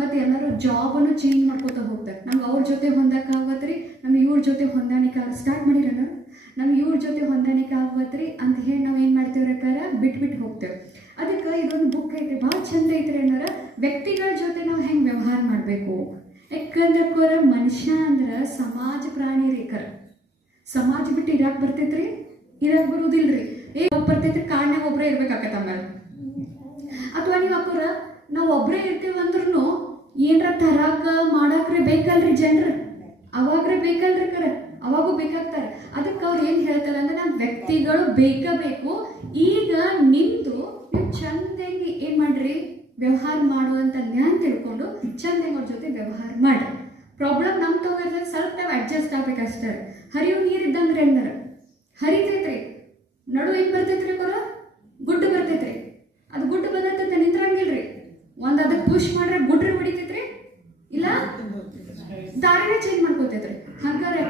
ಮತ್ತು ಎಲ್ಲರೂ ಜಾಬನ್ನು ಚೇಂಜ್ ಮಾಡ್ಕೋತಾ ಹೋಗ್ತಾರೆ. ನಮ್ಗೆ ಅವ್ರ ಜೊತೆ ಹೊಂದಕ್ಕೆ ಆಗತ್ರಿ, ನಮ್ಗೆ ಇವ್ರ ಜೊತೆ ಹೊಂದಾಣಿಕೆ ಸ್ಟಾರ್ಟ್ ಮಾಡಿರೋಣ, ನಮ್ಗೆ ಇವ್ರ ಜೊತೆ ಹೊಂದಾಣಿಕೆ ಆಗತ್ರಿ ಅಂತ ಹೇಳಿ ನಾವು ಏನು ಮಾಡ್ತೇವೆ ರಕಾರ ಬಿಟ್ಬಿಟ್ಟು ಹೋಗ್ತೇವೆ. ಅದಕ್ಕೆ ಇದೊಂದು ಬುಕ್ ಐತೆ, ಭಾಳ ಚಂದ ಐತ್ರಿ ಅನ್ನೋರ ವ್ಯಕ್ತಿಗಳ ಜೊತೆ ನಾವು ಹೆಂಗೆ ವ್ಯವಹಾರ ಮಾಡಬೇಕು. ಯಾಕಂದ್ರೆ ಮನುಷ್ಯ ಅಂದ್ರೆ ಸಮಾಜ ಪ್ರಾಣಿ ರೇಖರ, ಸಮಾಜ ಬಿಟ್ಟು ಇರಾಕ್ ಬರ್ತೈತ್ರಿ, ಇರಾಕ್ ಬರುವುದಿಲ್ರಿ. ಬರ್ತೈತ್ರಿ ಕಾಡ್ನಾಗ ಒಬ್ಬರೇ ಇರ್ಬೇಕಾಗತ್ತ ಆಮೇಲೆ. ಅಥವಾ ನೀವು ಅಕ್ಕೋರ ನಾವು ಒಬ್ಬರೇ ಇರ್ತೀವಿ ಅಂದ್ರೂ ಏನರ ತರಾಕ ಮಾಡಾಕ್ರೆ ಬೇಕಲ್ರಿ ಜನರು, ಅವಾಗ್ರೆ ಬೇಕಲ್ರಿ ಅವಾಗೂ ಬೇಕಾಗ್ತಾರೆ. ಅದಕ್ಕೆ ಅವ್ರು ಏನು ಹೇಳ್ತಾರೆ ಅಂದ್ರೆ ನಮ್ಮ ವ್ಯಕ್ತಿಗಳು ಬೇಕು. ಈಗ ನಿಂತು ನೀವು ಚಂದಂಗೆ ಏನು ಮಾಡ್ರಿ ವ್ಯವಹಾರ ಮಾಡುವಂಥ ಜ್ಞಾನ ತಿಳ್ಕೊಂಡು ಚಂದಂಗೆ ಅವ್ರ ಜೊತೆ ವ್ಯವಹಾರ ಮಾಡಿ. ಪ್ರಾಬ್ಲಮ್ ನಮ್ಮ ತಗೋದ್ರೆ ಸ್ವಲ್ಪ ನಾವು ಅಡ್ಜಸ್ಟ್ ಆಗ್ಬೇಕಷ್ಟೇ. ಹರಿಯೋ ನೀರು ಇದ್ದಂಗ್ರಿ ಅಂದಾರ, ಹರಿತೈತ್ರಿ, ನಡು ಏನು ಬರ್ತೈತ್ರಿ ಗುಡ್ಡು ಬರ್ತೈತ್ರಿ. ಅದು ಗುಡ್ಡು ಬಂದಂತ ನಿಂತ್ರಂಗಿಲ್ರಿ, ಒಂದು ಅದಕ್ಕೆ ಪುಷ್ ಮಾಡ್ರೆ ಗುಡ್ರಿ ಹೊಡಿತೈತ್ರಿ, ಇಲ್ಲ ದಾರಿನೇ ಚೇಂಜ್ ಮಾಡ್ಕೋತೈತ್ರಿ. ಹಂಗಾರೆ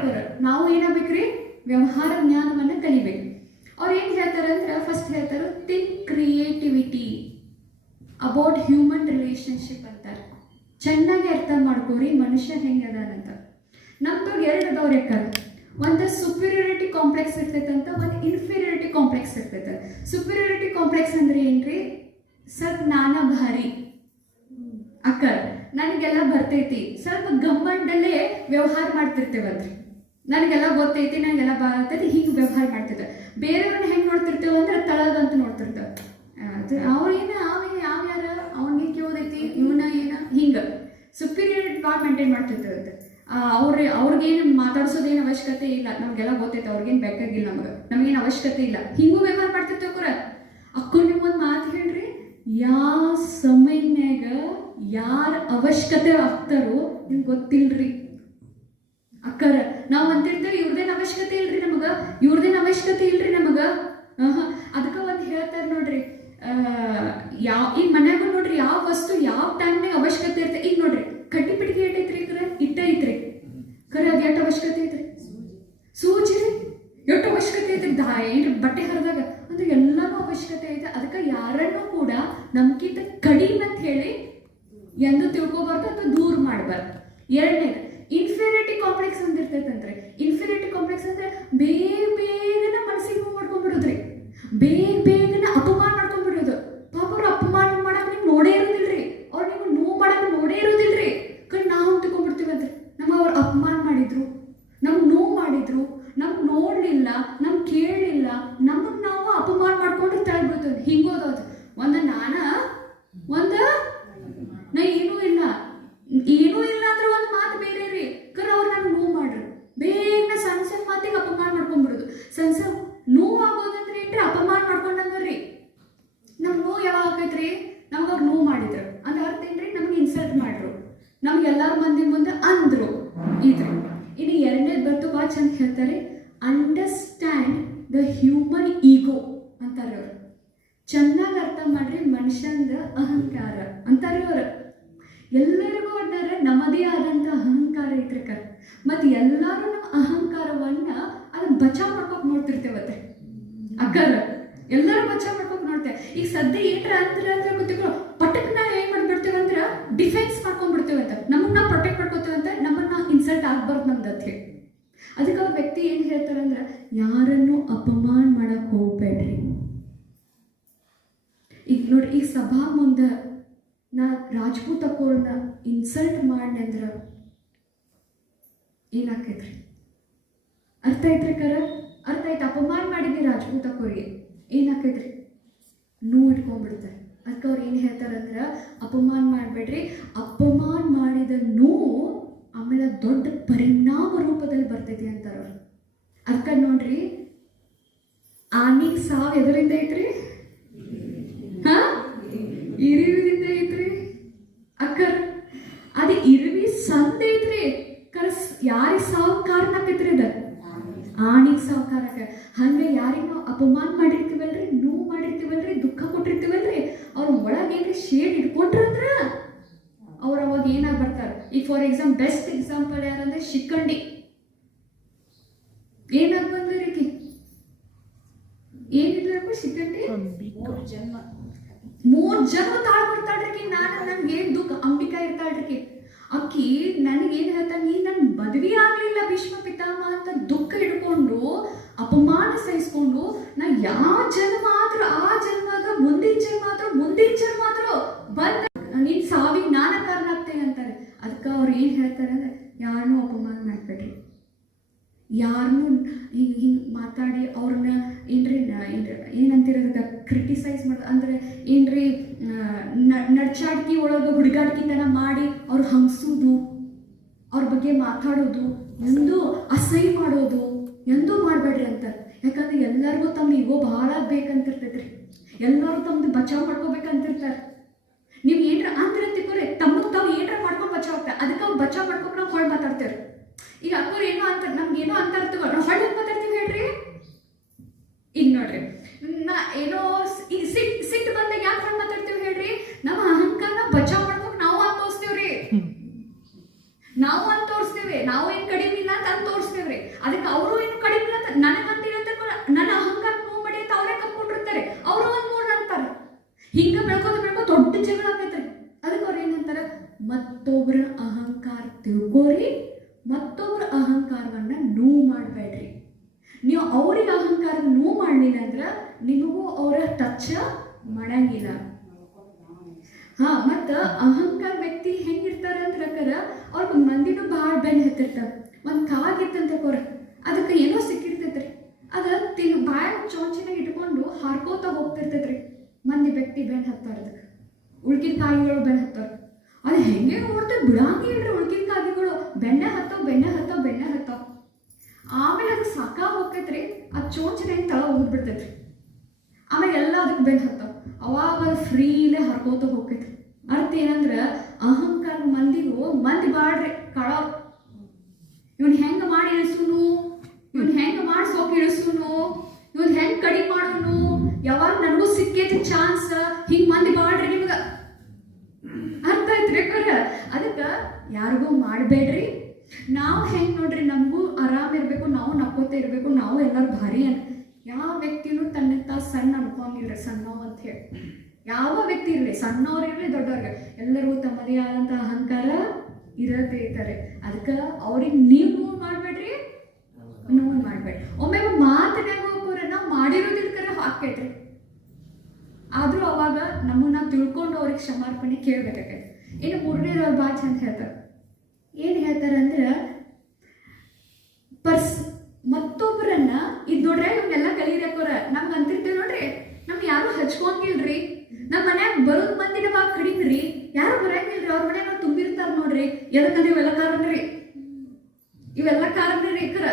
ನಾವು ಏನಾಗ್ಬೇಕ್ರಿ ವ್ಯವಹಾರ ಜ್ಞಾನವನ್ನ ಕಲಿಬೇಕು. ಅವ್ರು ಏನು ಹೇಳ್ತಾರೆ ಅಂದ್ರೆ ಫಸ್ಟ್ ಹೇಳ್ತಾರೆ think creativity about human relationship ಅಂತಾರೆ. ಚೆನ್ನಾಗಿ ಅರ್ಥ ಮಾಡ್ಕೋರಿ ಮನುಷ್ಯ ಹೆಂಗದಾನಂತ. ನಮ್ದಾಗ ಎರಡು ಅದಾವ್ರಿ ಅಕ್ಕಾರ, ಒಂದು ಸುಪೀರಿಯರಿಟಿ ಕಾಂಪ್ಲೆಕ್ಸ್ ಇರ್ತೈತಂತ, ಒಂದು ಇನ್ಫೀರಿಯರಿಟಿ ಕಾಂಪ್ಲೆಕ್ಸ್ ಇರ್ತೈತೆ. ಸುಪೀರಿಯರಿಟಿ ಕಾಂಪ್ಲೆಕ್ಸ್ ಅಂದ್ರೆ ಏನ್ರಿ, ಸ್ವಲ್ಪ ನಾನಾ ಭಾರಿ ಅಕ್ಕರ ನನಗೆಲ್ಲ ಬರ್ತೈತಿ, ಸ್ವಲ್ಪ ಗಮ್ಮಂಡಲ್ಲೇ ವ್ಯವಹಾರ ಮಾಡ್ತಿರ್ತೇವಲ್ರಿ, ನನಗೆಲ್ಲ ಗೊತ್ತೈತಿ, ನನಗೆಲ್ಲ ಬರ್ತೈತಿ, ಹಿಂಗೆ ವ್ಯವಹಾರ ಮಾಡ್ತಿದ್ದೆ. ಬೇರೆಯವ್ರನ್ನ ಹೆಂಗೆ ನೋಡ್ತಿರ್ತೇವೆ ಅಂದ್ರೆ ತಳಗಂತ ನೋಡ್ತಿರ್ತೇವೆ. ಅವ್ರೇನ ಯಾವ ಯಾರ ಅವನಿಗೆ ಕೇಳೋದೈತಿ, ಇವನ ಏನ ಹಿಂಗೆ ಸುಪೀರಿಯರಿಟಿ ಭಾಳ ಮೇಂಟೈನ್ ಮಾಡ್ತಿರ್ತೇವೆ. ಅವ್ರಿಗೇನು ಮಾತಾಡ್ಸೋದೇನು ಅವಶ್ಯಕತೆ ಇಲ್ಲ, ನಮಗೆಲ್ಲ ಗೊತ್ತೈತೆ, ಅವ್ರಿಗೇನು ಬೇಕಾಗಿಲ್ಲ, ನಮಗೇನು ಅವಶ್ಯಕತೆ ಇಲ್ಲ, ಹಿಂಗೂ ವ್ಯವಹಾರ ಮಾಡ್ತಿರ್ತೇವೆ ಕೂಡ. ಅಕ್ಕೊಂಡು ನಿಮ್ಗೊಂದು ಮಾತು ಹೇಳ್ರಿ, ಯಾವ ಸಮಯನ್ಯಾಗ ಯಾರ ಅವಶ್ಯಕತೆ ಆಗ್ತಾರೋ ನಿಮ್ಗೆ ಗೊತ್ತಿಲ್ರಿ ಅಕ್ಕರ. ನಾವು ಅಂತಿರ್ತೇವೆ ಇವ್ರದೇನು ಅವಶ್ಯಕತೆ ಇಲ್ರಿ ನಮಗ, ಇವ್ರದೇನು ಅವಶ್ಯಕತೆ ಇಲ್ರಿ ನಮಗ. ಅದಕ್ಕೆ ಒಂದು ಹೇಳ್ತಾರೆ ನೋಡ್ರಿ, ಈಗ ಮನ್ಯಾಗ ನೋಡ್ರಿ ಯಾವ ವಸ್ತು ಯಾವ ಟೈಮ್ನಾಗ ಅವಶ್ಯಕತೆ ಇರ್ತದೆ. ಈಗ ನೋಡ್ರಿ ಕಡ್ಡಿ ಪಿಟಿಗೆ ಏಟೈತ್ರಿ ಇಟ್ಟ ಐತ್ರಿ, ಖರೆ ಅದು ಎಷ್ಟು ಅವಶ್ಯಕತೆ ಐತ್ರಿ, ಸೂಜಿ ಎಷ್ಟು ಅವಶ್ಯಕತೆ ಐತ್ರಿ, ಏನ್ರಿ ಬಟ್ಟೆ ಹರಿದಾಗ ಅಂದ್ರೆ ಎಲ್ಲಾನು ಅವಶ್ಯಕತೆ ಐತೆ. ಅದಕ್ಕೆ ಯಾರನ್ನೂ ಕೂಡ ನಮ್ಗಿಂತ ಕಡಿಮೆ ಅಂತ ಹೇಳಿ ಎಂದು ತಿಳ್ಕೊಬಾರ್ದು ಅಥವಾ ದೂರ ಮಾಡಬಾರ್ದು. ಎರಡನೇದು ಇನ್ಫೀರಿಯರಿಟಿ ಕಾಂಪ್ಲೆಕ್ಸ್ ಅಂತ ಇರ್ತೈತಂದ್ರೆ, ಇನ್ಫೀರಿಯರಿಟಿ ಕಾಂಪ್ಲೆಕ್ಸ್ ಅಂದ್ರೆ ಬೇಗನ ಮನಸ್ಸಿಗೆ ನೋವು ಮಾಡ್ಕೊಂಡ್ಬಿಡೋದ್ರಿ, ಬೇಗನ ಅಪಮಾನ ಮಾಡ್ಕೊಂಡ್ಬಿಡೋದು. ಪಾಪ ಅವ್ರು ಅಪಮಾನ ಮಾಡಕ್ ನೀವು ನೋಡೇ ಇರೋದಿಲ್ರಿ, ಅವ್ರು ನಿಮ್ಗೆ ನೋವು ಮಾಡಕ್ ನೋಡೇ ಇರೋದಿಲ್ರಿ. ನಾವು ತಿಳ್ಕೊಂಡ್ಬಿಡ್ತೀವಂದ್ರೆ ನಮ್ಗೆ ಅವ್ರು ಅಪಮಾನ ಮಾಡಿದ್ರು, ನಮ್ಗೆ ನೋವು ಮಾಡಿದ್ರು, ನಮ್ಗೆ ನೋಡ್ಲಿಲ್ಲ, ನಮ್ಗೆ ಕೇಳಲಿಲ್ಲ, ನಮಗ್ ನಾವು ಅಪಮಾನ ಮಾಡ್ಕೊಂಡ್ರೆ ತಳ್ಬಿಡ್ತೇವೆ. ಹಿಂಗೋದೋದು ಒಂದು ನಾ ಏನೂ ಇಲ್ಲ ಅಂದ್ರೆ ಒಂದು ಮಾತು ಬೇರೆ ರೀ. ಅವ್ರು ನನಗೆ ನೋವು ಮಾಡ್ರು, ಬೇಗ ಸಣ್ಣ ಮಾತಿಗೆ ಅಪಮಾನ ಮಾಡ್ಕೊಂಡ್ಬಿಡೋದು. ಸಣ್ಣ ನೋವು ಆಗೋದಂದ್ರೆ ಏನ್ರಿ, ಅಪಮಾನ ಮಾಡ್ಕೊಂಡಂಗ್ರಿ. ನಮ್ಗೆ ನೋವು ಯಾವಾಗ ಆಕೈತ್ರಿ, ನಮ್ಗೆ ಅವ್ರು ನೋವು ಮಾಡಿದ್ರು ಅಂದ್ರೆ ಅರ್ಥ ಏನ್ರಿ, ನಮ್ಗೆ ಇನ್ಸಲ್ಟ್ ಮಾಡ್ರು, ನಮ್ಗೆ ಎಲ್ಲಾರ ಮಂದಿ ಮುಂದೆ ಅಂದ್ರು ಇದ್ರು. ಇನ್ನು ಎರಡನೇದು ಬರ್ತು ಭಾಳ ಚಂದ ಹೇಳ್ತಾರೆ, ಅಂಡರ್ಸ್ಟ್ಯಾಂಡ್ ದ ಹ್ಯೂಮನ್ ಈಗೋ ಅಂತಾರೆ ಅವರು. ಚೆನ್ನಾಗಿ ಅರ್ಥ ಮಾಡ್ರಿ ಮನುಷ್ಯಂದ ಅಹಂಕಾರ ಅಂತಾರೆ ಅವರು. ಎಲ್ಲರಿಗೂ ಅಡ್ಡಾರ ನಮ್ಮದೇ ಆದಂಥ ಅಹಂಕಾರ ಐತ್ರಕ, ಮತ್ತು ಎಲ್ಲರೂ ನಮ್ಮ ಅಹಂಕಾರವನ್ನ ಅದನ್ನ ಬಚಾವ್ ಮಾಡ್ಕೊಕ್ ನೋಡ್ತಿರ್ತೇವತ್ತೆ ಅಕ್ಕರ. ಎಲ್ಲರೂ ಬಚಾವ್ ಮಾಡ್ಕೊಕ್ ನೋಡ್ತೇವೆ. ಈಗ ಸದ್ಯ ಏನ್ರ ಅಂದ್ರೆ ಗೊತ್ತಿರೋ ಪಟಕ್ ನಾವು ಏನ್ ಮಾಡ್ಬಿಡ್ತೇವೆ ಅಂದ್ರೆ ಡಿಫೆನ್ಸ್ ಮಾಡ್ಕೊಂಡ್ಬಿಡ್ತೇವಂತ, ನಮಗ್ ನಾವು ಪ್ರೊಟೆಕ್ಟ್ ಮಾಡ್ಕೋತೇವಂತ, ನಮ್ಮನ್ನ ಇನ್ಸಲ್ಟ್ ಆಗ್ಬಾರ್ದು ನಮ್ದು ಅಂತ ಹೇಳಿ. ಅದಕ್ಕೆ ಅವ್ರ ವ್ಯಕ್ತಿ ಏನು ಹೇಳ್ತಾರಂದ್ರೆ ಯಾರನ್ನು ಅಪಮಾನ ಮಾಡಕ್ ಹೋಗ್ಬೇಡ್ರಿ. ಈಗ ನೋಡಿ, ಈಗ ಸಭಾ ಮುಂದೆ ನಾ ರಾಜ್ಪೂತ್ ಅಕ್ಕೋರನ್ನ ಇನ್ಸಲ್ಟ್ ಮಾಡಿ ಅಂದ್ರೆ ಏನಾಕೈತ್ರಿ, ಅರ್ಥ ಐತ್ರಿ ಅರ್ಥ ಆಯ್ತು. ಅಪಮಾನ ಮಾಡಿದ್ವಿ ರಾಜ್ಪೂತ್ ಅಕ್ಕೋರಿಗೆ ಏನಾಕೈತ್ರಿ, ನೋವು ಇಟ್ಕೊಂಡ್ಬಿಡ್ತಾರೆ. ಅದಕ್ಕೆ ಅವ್ರು ಏನು ಹೇಳ್ತಾರಂದ್ರೆ ಅಪಮಾನ ಮಾಡಬೇಡ್ರಿ, ಅಪಮಾನ ಮಾಡಿದ ನೋವು ಆಮೇಲೆ ದೊಡ್ಡ ಪರಿಣಾಮ ರೂಪದಲ್ಲಿ ಬರ್ತೈತಿ ಅಂತಾರೆ ಅವ್ರು. ಅರ್ಥ ನೋಡ್ರಿ, ಆನಿಗೆ ಸಾವು ಎದರಿಂದ ಐತ್ರಿ, ಇರುವಿನಿಂದ ಐತ್ರಿ ಅಕ್ಕರ್. ಅದು ಇರುವಿ ಸಂದ ಐತ್ರಿ, ಯಾರಿಗೆ ಸಾವು ಕಾರಣ ಆಕೈತ್ರಿ, ಅದ ಆಣಿಗೆ ಸಾವು ಕಾರಕ. ಹಂಗೆ ಯಾರಿಗೆ ನಾವು ಅಪಮಾನ ಮಾಡಿರ್ತೀವಲ್ರಿ, ನೋವು ಮಾಡಿರ್ತೀವಲ್ರಿ, ದುಃಖ ಕೊಟ್ಟಿರ್ತೀವಲ್ರಿ, ಅವ್ರ ಒಳಗೇನ್ರಿ ಶೇಡ್ ಇಟ್ಕೊಂಡ್ರಂದ್ರ ಅವ್ರು ಅವಾಗ ಏನಾಗಿ ಬರ್ತಾರೆ. ಈಗ ಫಾರ್ ಎಕ್ಸಾಂಪಲ್ ಬೆಸ್ಟ್ ಎಕ್ಸಾಂಪಲ್ ಯಾರಂದ್ರೆ ಶಿಖಂಡಿ ಏನಾಗಿ ಬಂದ್ರಿ ರೀತಿ ಏನಿಲ್ಲ ಶಿಖಂಡಿ 3 ಜನ್ಮ ತಾಳ್ಬಿಡ್ತಾಳ್ರಿ. ನನ್ಗೆ ಏನ್ ದುಃಖ ಅಂಬಿಕಾ ಇರ್ತಾಳ್ರಿ ನನಗೇನು ಹೇಳ್ತಾನೆ, ನೀನು ನನ್ನ ಮದುವೆ ಆಗಲಿಲ್ಲ ಭೀಷ್ಮ ಪಿತಾಮ ಅಂತ ದುಃಖ ಹಿಡ್ಕೊಂಡು ಅಪಮಾನ ಸಹಿಸ್ಕೊಂಡು ನಾ ಯಾವ ಜನ್ಮ ಆದ್ರೂ ಆ ಜನ್ಮದ ಮುಂದಿನ ಜನ್ಮ ಆದ್ರೂ ಬಂದ ನೀನ್ ಸಾವಿಗೆ ನಾನ ಕಾರಣ ಆಗ್ತೇನೆ ಅಂತಾರೆ. ಅದಕ್ಕೆ ಅವ್ರು ಏನು ಹೇಳ್ತಾರೆ ಅಂದ್ರೆ, ಯಾರನ್ನೂ ಅಪಮಾನ ಮಾಡ್ಬೇಡ್ರಿ, ಯಾರನ್ನೂ ಹಿಂಗೆ ಮಾತಾಡಿ ಅವ್ರನ್ನ ಏನಂತಿರೋದ ಕ್ರಿಟಿಸೈಸ್ ಮಾಡೋದು ಅಂದರೆ ಏನ್ರಿ ನಡ್ಚಾಡ್ಕಿ ಒಳಗೆ ಹುಡುಗಾಡ್ಕಿತನ ಮಾಡಿ ಅವ್ರು ಹಂಗ್ಸೋದು, ಅವ್ರ ಬಗ್ಗೆ ಮಾತಾಡೋದು, ಎಂದೂ ಅಸಹ್ಯ ಮಾಡೋದು ಎಂದೂ ಮಾಡಬೇಡ್ರಿ ಅಂತಾರೆ. ಯಾಕಂದ್ರೆ ಎಲ್ಲರಿಗೂ ತಮ್ಮ ಈಗೋ ಭಾಳ ಬೇಕಂತಿರ್ತೈತ್ರಿ, ಎಲ್ಲರೂ ತಮ್ಮದು ಬಚಾವ್ ಮಾಡ್ಕೋಬೇಕಂತಿರ್ತಾರೆ. ನೀವು ಏನ್ರ ಅಂದ್ರೆ ತಿಕ್ಕೋರಿ ತಮಗೆ ತಾವು ಏನ್ರ ಮಾಡ್ಕೊಂಡು ಬಚಾವ್ ಆಗ್ತಾರೆ, ಅದಕ್ಕೆ ಅವ್ರು ಬಚಾವ್ ಮಾಡ್ಕೊಂಡು ನಾವು ಹೊಳ್ ಮಾತಾಡ್ತೇವ್ರಿ. ಈಗ ಅಕ್ಕವ್ರು ಏನೋ ಅಂತಾರೆ, ನಮ್ಗೆ ಏನೋ ಅಂತ ಇರ್ತೀವ, ನಾವು ಹೊಳ್ಳಿ ಮಾತಾಡ್ತೀವಿ ಹೇಳ್ರಿ. ಈಗ ನೋಡ್ರಿ, ನಾ ಏನೋ ಈಗ ಸಿಟ್ಟು ಬಂದಾಗ ಯಾಕೆ ಹೊಳ್ ಮಾತಾಡ್ತೀವಿ ಹೇಳ್ರಿ? ನಮ್ಮ ಅಹಂಕಾರನ ಬಚಾವ್ ಮಾಡ್ಕೊಂಡು ನಾವು ಅಂತ ತೋರಿಸ್ತೇವ್ರಿ, ನಾವು ಏನು ಕಡಿಮೆ ಇಲ್ಲ ಅಂತ ತೋರಿಸ್ತೇವ್ರಿ. ಅದಕ್ಕೆ ಅವರು ಏನು ಕಡಿಮೆ ಇಲ್ಲ ಅಂತ ನನಗಂತ ನನ್ನ ಅಹಂಕಾರ ಮೂವ್ ಮಾಡಿ ಅಂತ ಅವರೇ ಕಪ್ಕೊಂಡಿರ್ತಾರೆ, ಅವರು ಒಂದು ಮೂಡ್ ಅಂತಾರೆ. ಹಿಂಗ ಬೆಳ್ಕೊ ದೊಡ್ಡ ಜಗಳ ಆಗೈತ್ರಿ. ಅದಕ್ಕೆ ಅವ್ರು ಏನಂತಾರೆ, ಮತ್ತೊಬ್ಬರ ಅಹಂಕಾರ ತಿಳ್ಕೋರಿ, ಮತ್ತೊಬ್ಬರ ಅಹಂಕಾರವನ್ನ ನೋವು ಮಾಡಬೇಡ್ರಿ. ನೀವು ಅವ್ರಿಗೆ ಅಹಂಕಾರ ನೋವು ಮಾಡಲಿಲ್ಲ ಅಂದ್ರೆ ನಿಮಗೂ ಅವರ ಟಚ್ ಮಾಡಂಗಿಲ್ಲ. ಮತ್ತು ಅಹಂಕಾರ ವ್ಯಕ್ತಿ ಹೆಂಗಿರ್ತಾರೆ ಅಂದ್ರೆ ಅವ್ರಿಗೆ ಮಂದಿನೂ ಭಾಳ ಬೆನ್ನು ಹತ್ತಿರ್ತಾರೆ. ಒಂದು ಕಾಗಿತ್ತಂತ ಕೋರ, ಅದಕ್ಕೆ ಏನೋ ಸಿಕ್ಕಿರ್ತೈತ್ರಿ, ಅದು ಭಾಳ ಚೋಂಚಿನಾಗ ಇಟ್ಕೊಂಡು ಹಾರ್ಕೋತ ಹೋಗ್ತಿರ್ತೈತ್ರಿ. ಮಂದಿ ವ್ಯಕ್ತಿ ಬೆನ್ನು ಹತ್ತಾರ, ಅದಕ್ಕೆ ಉಳ್ಕಿದ ಕಾಯಿಗಳು ಬೆನ್ನು ಹತ್ತಾರ. ಅದು ಹೆಂಗೆ ನೋಡ್ತಾರೆ ಬಿಡಂಗಿಲ್ರಿ. ಉಳ್ಕಿದ ಕಾಗಿಗಳು ಬೆಣ್ಣೆ ಹತ್ತಾವ. ಆಮೇಲೆ ಅದಕ್ಕೆ ಸಾಕ ಹೋಗ್ತೈತ್ರಿ, ಅದು ಚೋಂಚಿನಾಗ ತಳ ಹೋಗ್ಬಿಡ್ತೈತ್ರಿ. ಆಮೇಲೆ ಎಲ್ಲ ಅದಕ್ಕೆ ಬೆನ್ನು ಹತ್ತಾವ. ಅವಾಗ ಅದು ಫ್ರೀಲೇ ಹರ್ಕೋತ ಹೋಗ್ತೈತ್ರಿ. ಅರ್ಥ ಏನಂದ್ರೆ ಅಹಂಕಾರ ಮಂದಿ ಬಾಡ್ರಿ ಕಳವ್ರು. ಇವನ್ ಹೆಂಗ ಮಾಡಿ ಇಳಿಸೂನು, ಇವನ್ ಹೆಂಗ ಮಾಡಿ ಸೋಕ್ ಇಳಿಸೂನು, ಇವನ್ ಹೆಂಗ್ ಕಡಿಮೆ ಮಾಡೋನು, ಯಾವಾಗ ನನಗೂ ಸಿಕ್ಕೈತಿ ಚಾನ್ಸ್, ಹಿಂಗ್ ಮಂದಿ ಬಾಡ್ರಿ ನಿಮ್ಗ. ಅರ್ಥ ಐತ್ರಿ ಕರ. ಅದಕ್ಕೆ ಯಾರಿಗೂ ಮಾಡಬೇಡ್ರಿ. ನಾವು ಹೆಂಗೆ ನೋಡ್ರಿ, ನಮಗೂ ಆರಾಮ ಇರಬೇಕು, ನಾವು ನಕ್ಕೋತಾ ಇರಬೇಕು, ನಾವು ಎಲ್ಲರೂ ಭಾರಿ ಅಂತ ಯಾವ ವ್ಯಕ್ತಿನೂ ತನ್ನಂತ ಸಣ್ಣ ಅನ್ಕೊಂಗಿಲ್ರಿ, ಸಣ್ಣವ್ ಅಂತ ಹೇಳಿ. ಯಾವ ವ್ಯಕ್ತಿ ಇರಲಿ, ಸಣ್ಣವ್ರಿರಲಿ ದೊಡ್ಡವ್ರಿಗೆ, ಎಲ್ಲರಿಗೂ ತಮ್ಮದೇ ಆದಂಥ ಅಹಂಕಾರ ಇರದೇ ಇರ್ತಾರೆ. ಅದಕ್ಕೆ ಅವ್ರಿಗೆ ನೀವು ನೋವು ಮಾಡಬೇಡ್ರಿ, ನೋವು ಮಾಡಬೇಡ್ರಿ. ಒಮ್ಮೆ ಮಾತನಾಗ ಹೋಗೋರ ನಾವು ಮಾಡಿರೋದಿಲ್ಕರ ಹಾಕೈತ್ರಿ. ಆದರೂ ಅವಾಗ ನಮ್ಮನ್ನ ತಿಳ್ಕೊಂಡು ಅವ್ರಿಗೆ ಕ್ಷಮಾರ್ಪಣೆ ಕೇಳ್ಬೇಕಾಗೈತೆ. ಇನ್ನು ಮೂರನೇದವ್ರು ಭಾಳ ಚಂದ ಹೇಳ್ತಾರೆ. ಏನು ಹೇಳ್ತಾರೆ ಅಂದ್ರೆ, ಮತ್ತೊಬ್ಬರನ್ನ ಇದು ನೋಡ್ರಿ, ಇವನ್ನೆಲ್ಲ ಕಲೀರಕೋರ ನಮ್ಗೆ ಅಂತಿರ್ತೇವೆ ನೋಡ್ರಿ, ನಮ್ಗೆ ಯಾರು ಹಚ್ಕೊಂಗಿಲ್ರಿ. ನಮ್ಮ ಮನ್ಯಾಗ ಬರೋದ್ ಮಂದಿನ ಭಾಳ ಕಡಿಮೆ ರೀ, ಯಾರು ಬರಂಗಿಲ್ರಿ. ಅವ್ರ ಮನ್ಯಾಗ ನಾವು ತುಂಬಿರ್ತಾರ ನೋಡ್ರಿ. ಎದಕ್ಕಂದ್ರೆ ಇವೆಲ್ಲ ಕಾರಣ ರೀ ಕರ.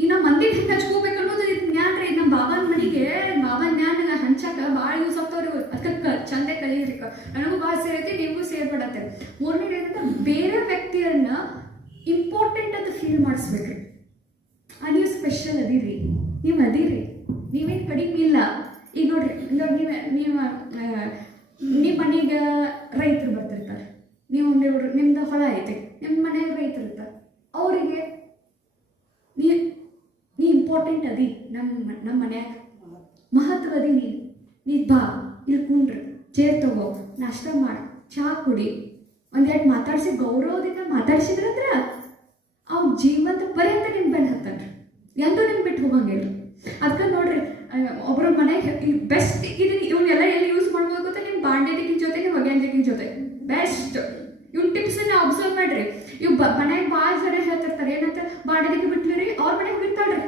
ಈಗ ನಮ್ಮ ಮಂದಿಗೆ ಹೆಂಗೆ ಹಚ್ಕೋಬೇಕು ಅನ್ನೋದು ಜ್ಞಾನ ರೀ. ನಮ್ಮ ಬಾಬಾನ ಮನೆಗೆ ಬಾಬಾನ ಜ್ಞಾನ ಹಂಚಾಕ ಭಾಳ ಯೂಸ್ ಆಗ್ತಾವ್ರಿ. ಅದಕ್ಕೆ ಚಂದೆ ಕಲೀರಿ. ನನಗೂ ಭಾಳ ಸೇರೈತಿ, ನಿಮಗೂ ಸೇರ್ಪಡತ್ತೆ. ಮೂರನೇದು ಏನಂದ್ರೆ, ಬೇರೆ ವ್ಯಕ್ತಿಯನ್ನ ಇಂಪಾರ್ಟೆಂಟ್ ಅಂತ ಫೀಲ್ ಮಾಡಿಸ್ಬೇಕ್ರಿ. ನೀವು ಸ್ಪೆಷಲ್ ಅದೀರಿ, ನೀವು ಅದೀರಿ, ನೀವೇನು ಕಡಿಮೆ ಇಲ್ಲ. ಈಗ ನೋಡ್ರಿ, ನಿಮ್ಮ ಮನೆಗೆ ರೈತರು ಬರ್ತಿರ್ತಾರೆ, ನಿಮ್ದು ಹೊಲ ಐತಿ, ನಿಮ್ಮ ಮನೆಗೆ ರೈತರು ಇರ್ತಾರೆ. ಅವರಿಗೆ ನೀ ಇಂಪಾರ್ಟೆಂಟ್ ಅದಿ, ನಮ್ಮ ಮನ್ಯಾಗ ಮಹತ್ವ ಅದಿ. ನೀ ಬಾ, ಇಲ್ಲಿ ಕುಂಡ್ರಿ, ಚೇರ್ ತಗೋ, ನಾಷ್ಟ ಮಾಡಿ, ಚಹಾ ಕುಡಿ, ಒಂದೆರಡು ಮಾತಾಡ್ಸಿ ಗೌರವದಿಂದ ಮಾತಾಡ್ಸಿದ್ರಂದ್ರ ಅವ್ನ ಜೀವಂತ ಪರ್ಯಂತ ನಿಮ್ಗೆ ಬೆನ್ನು ಹತ್ತಾನ್ರಿ, ಎಂದೂ ನಿಮ್ಗೆ ಬಿಟ್ಟು ಹೋಗಂಗಿಲ್ಲ. ಅದಕ್ಕೆ ನೋಡ್ರಿ, ಒಬ್ಬರ ಮನೆಗೆ ಬೆಸ್ಟ್ ಇವನ್ನೆಲ್ಲ ಎಲ್ಲಿ ಯೂಸ್ ಮಾಡ್ಬೋದು ಗೊತ್ತಾ? ನಿಮ್ಮ ಬಾಂಡೆದಿಗಿನ ಜೊತೆ, ನಿಮ್ಮ ಒಗ್ಯಾನ್ದಿಗಿನ ಜೊತೆ ಬೆಸ್ಟ್. ಇವ್ನ ಟಿಪ್ಸನ್ನ ಅಬ್ಸರ್ವ್ ಮಾಡ್ರಿ. ಇವ್ ಮನೆಗೆ ಭಾಳ ಜನ ಹೇಳ್ತಿರ್ತಾರೆ, ಏನಂತ ಬಾಂಡೆದಿಗೆ ಬಿಟ್ಲಿರಿ, ಅವ್ರ ಮನೆಗೆ ಬಿಡ್ತಾಳ್ರಿ,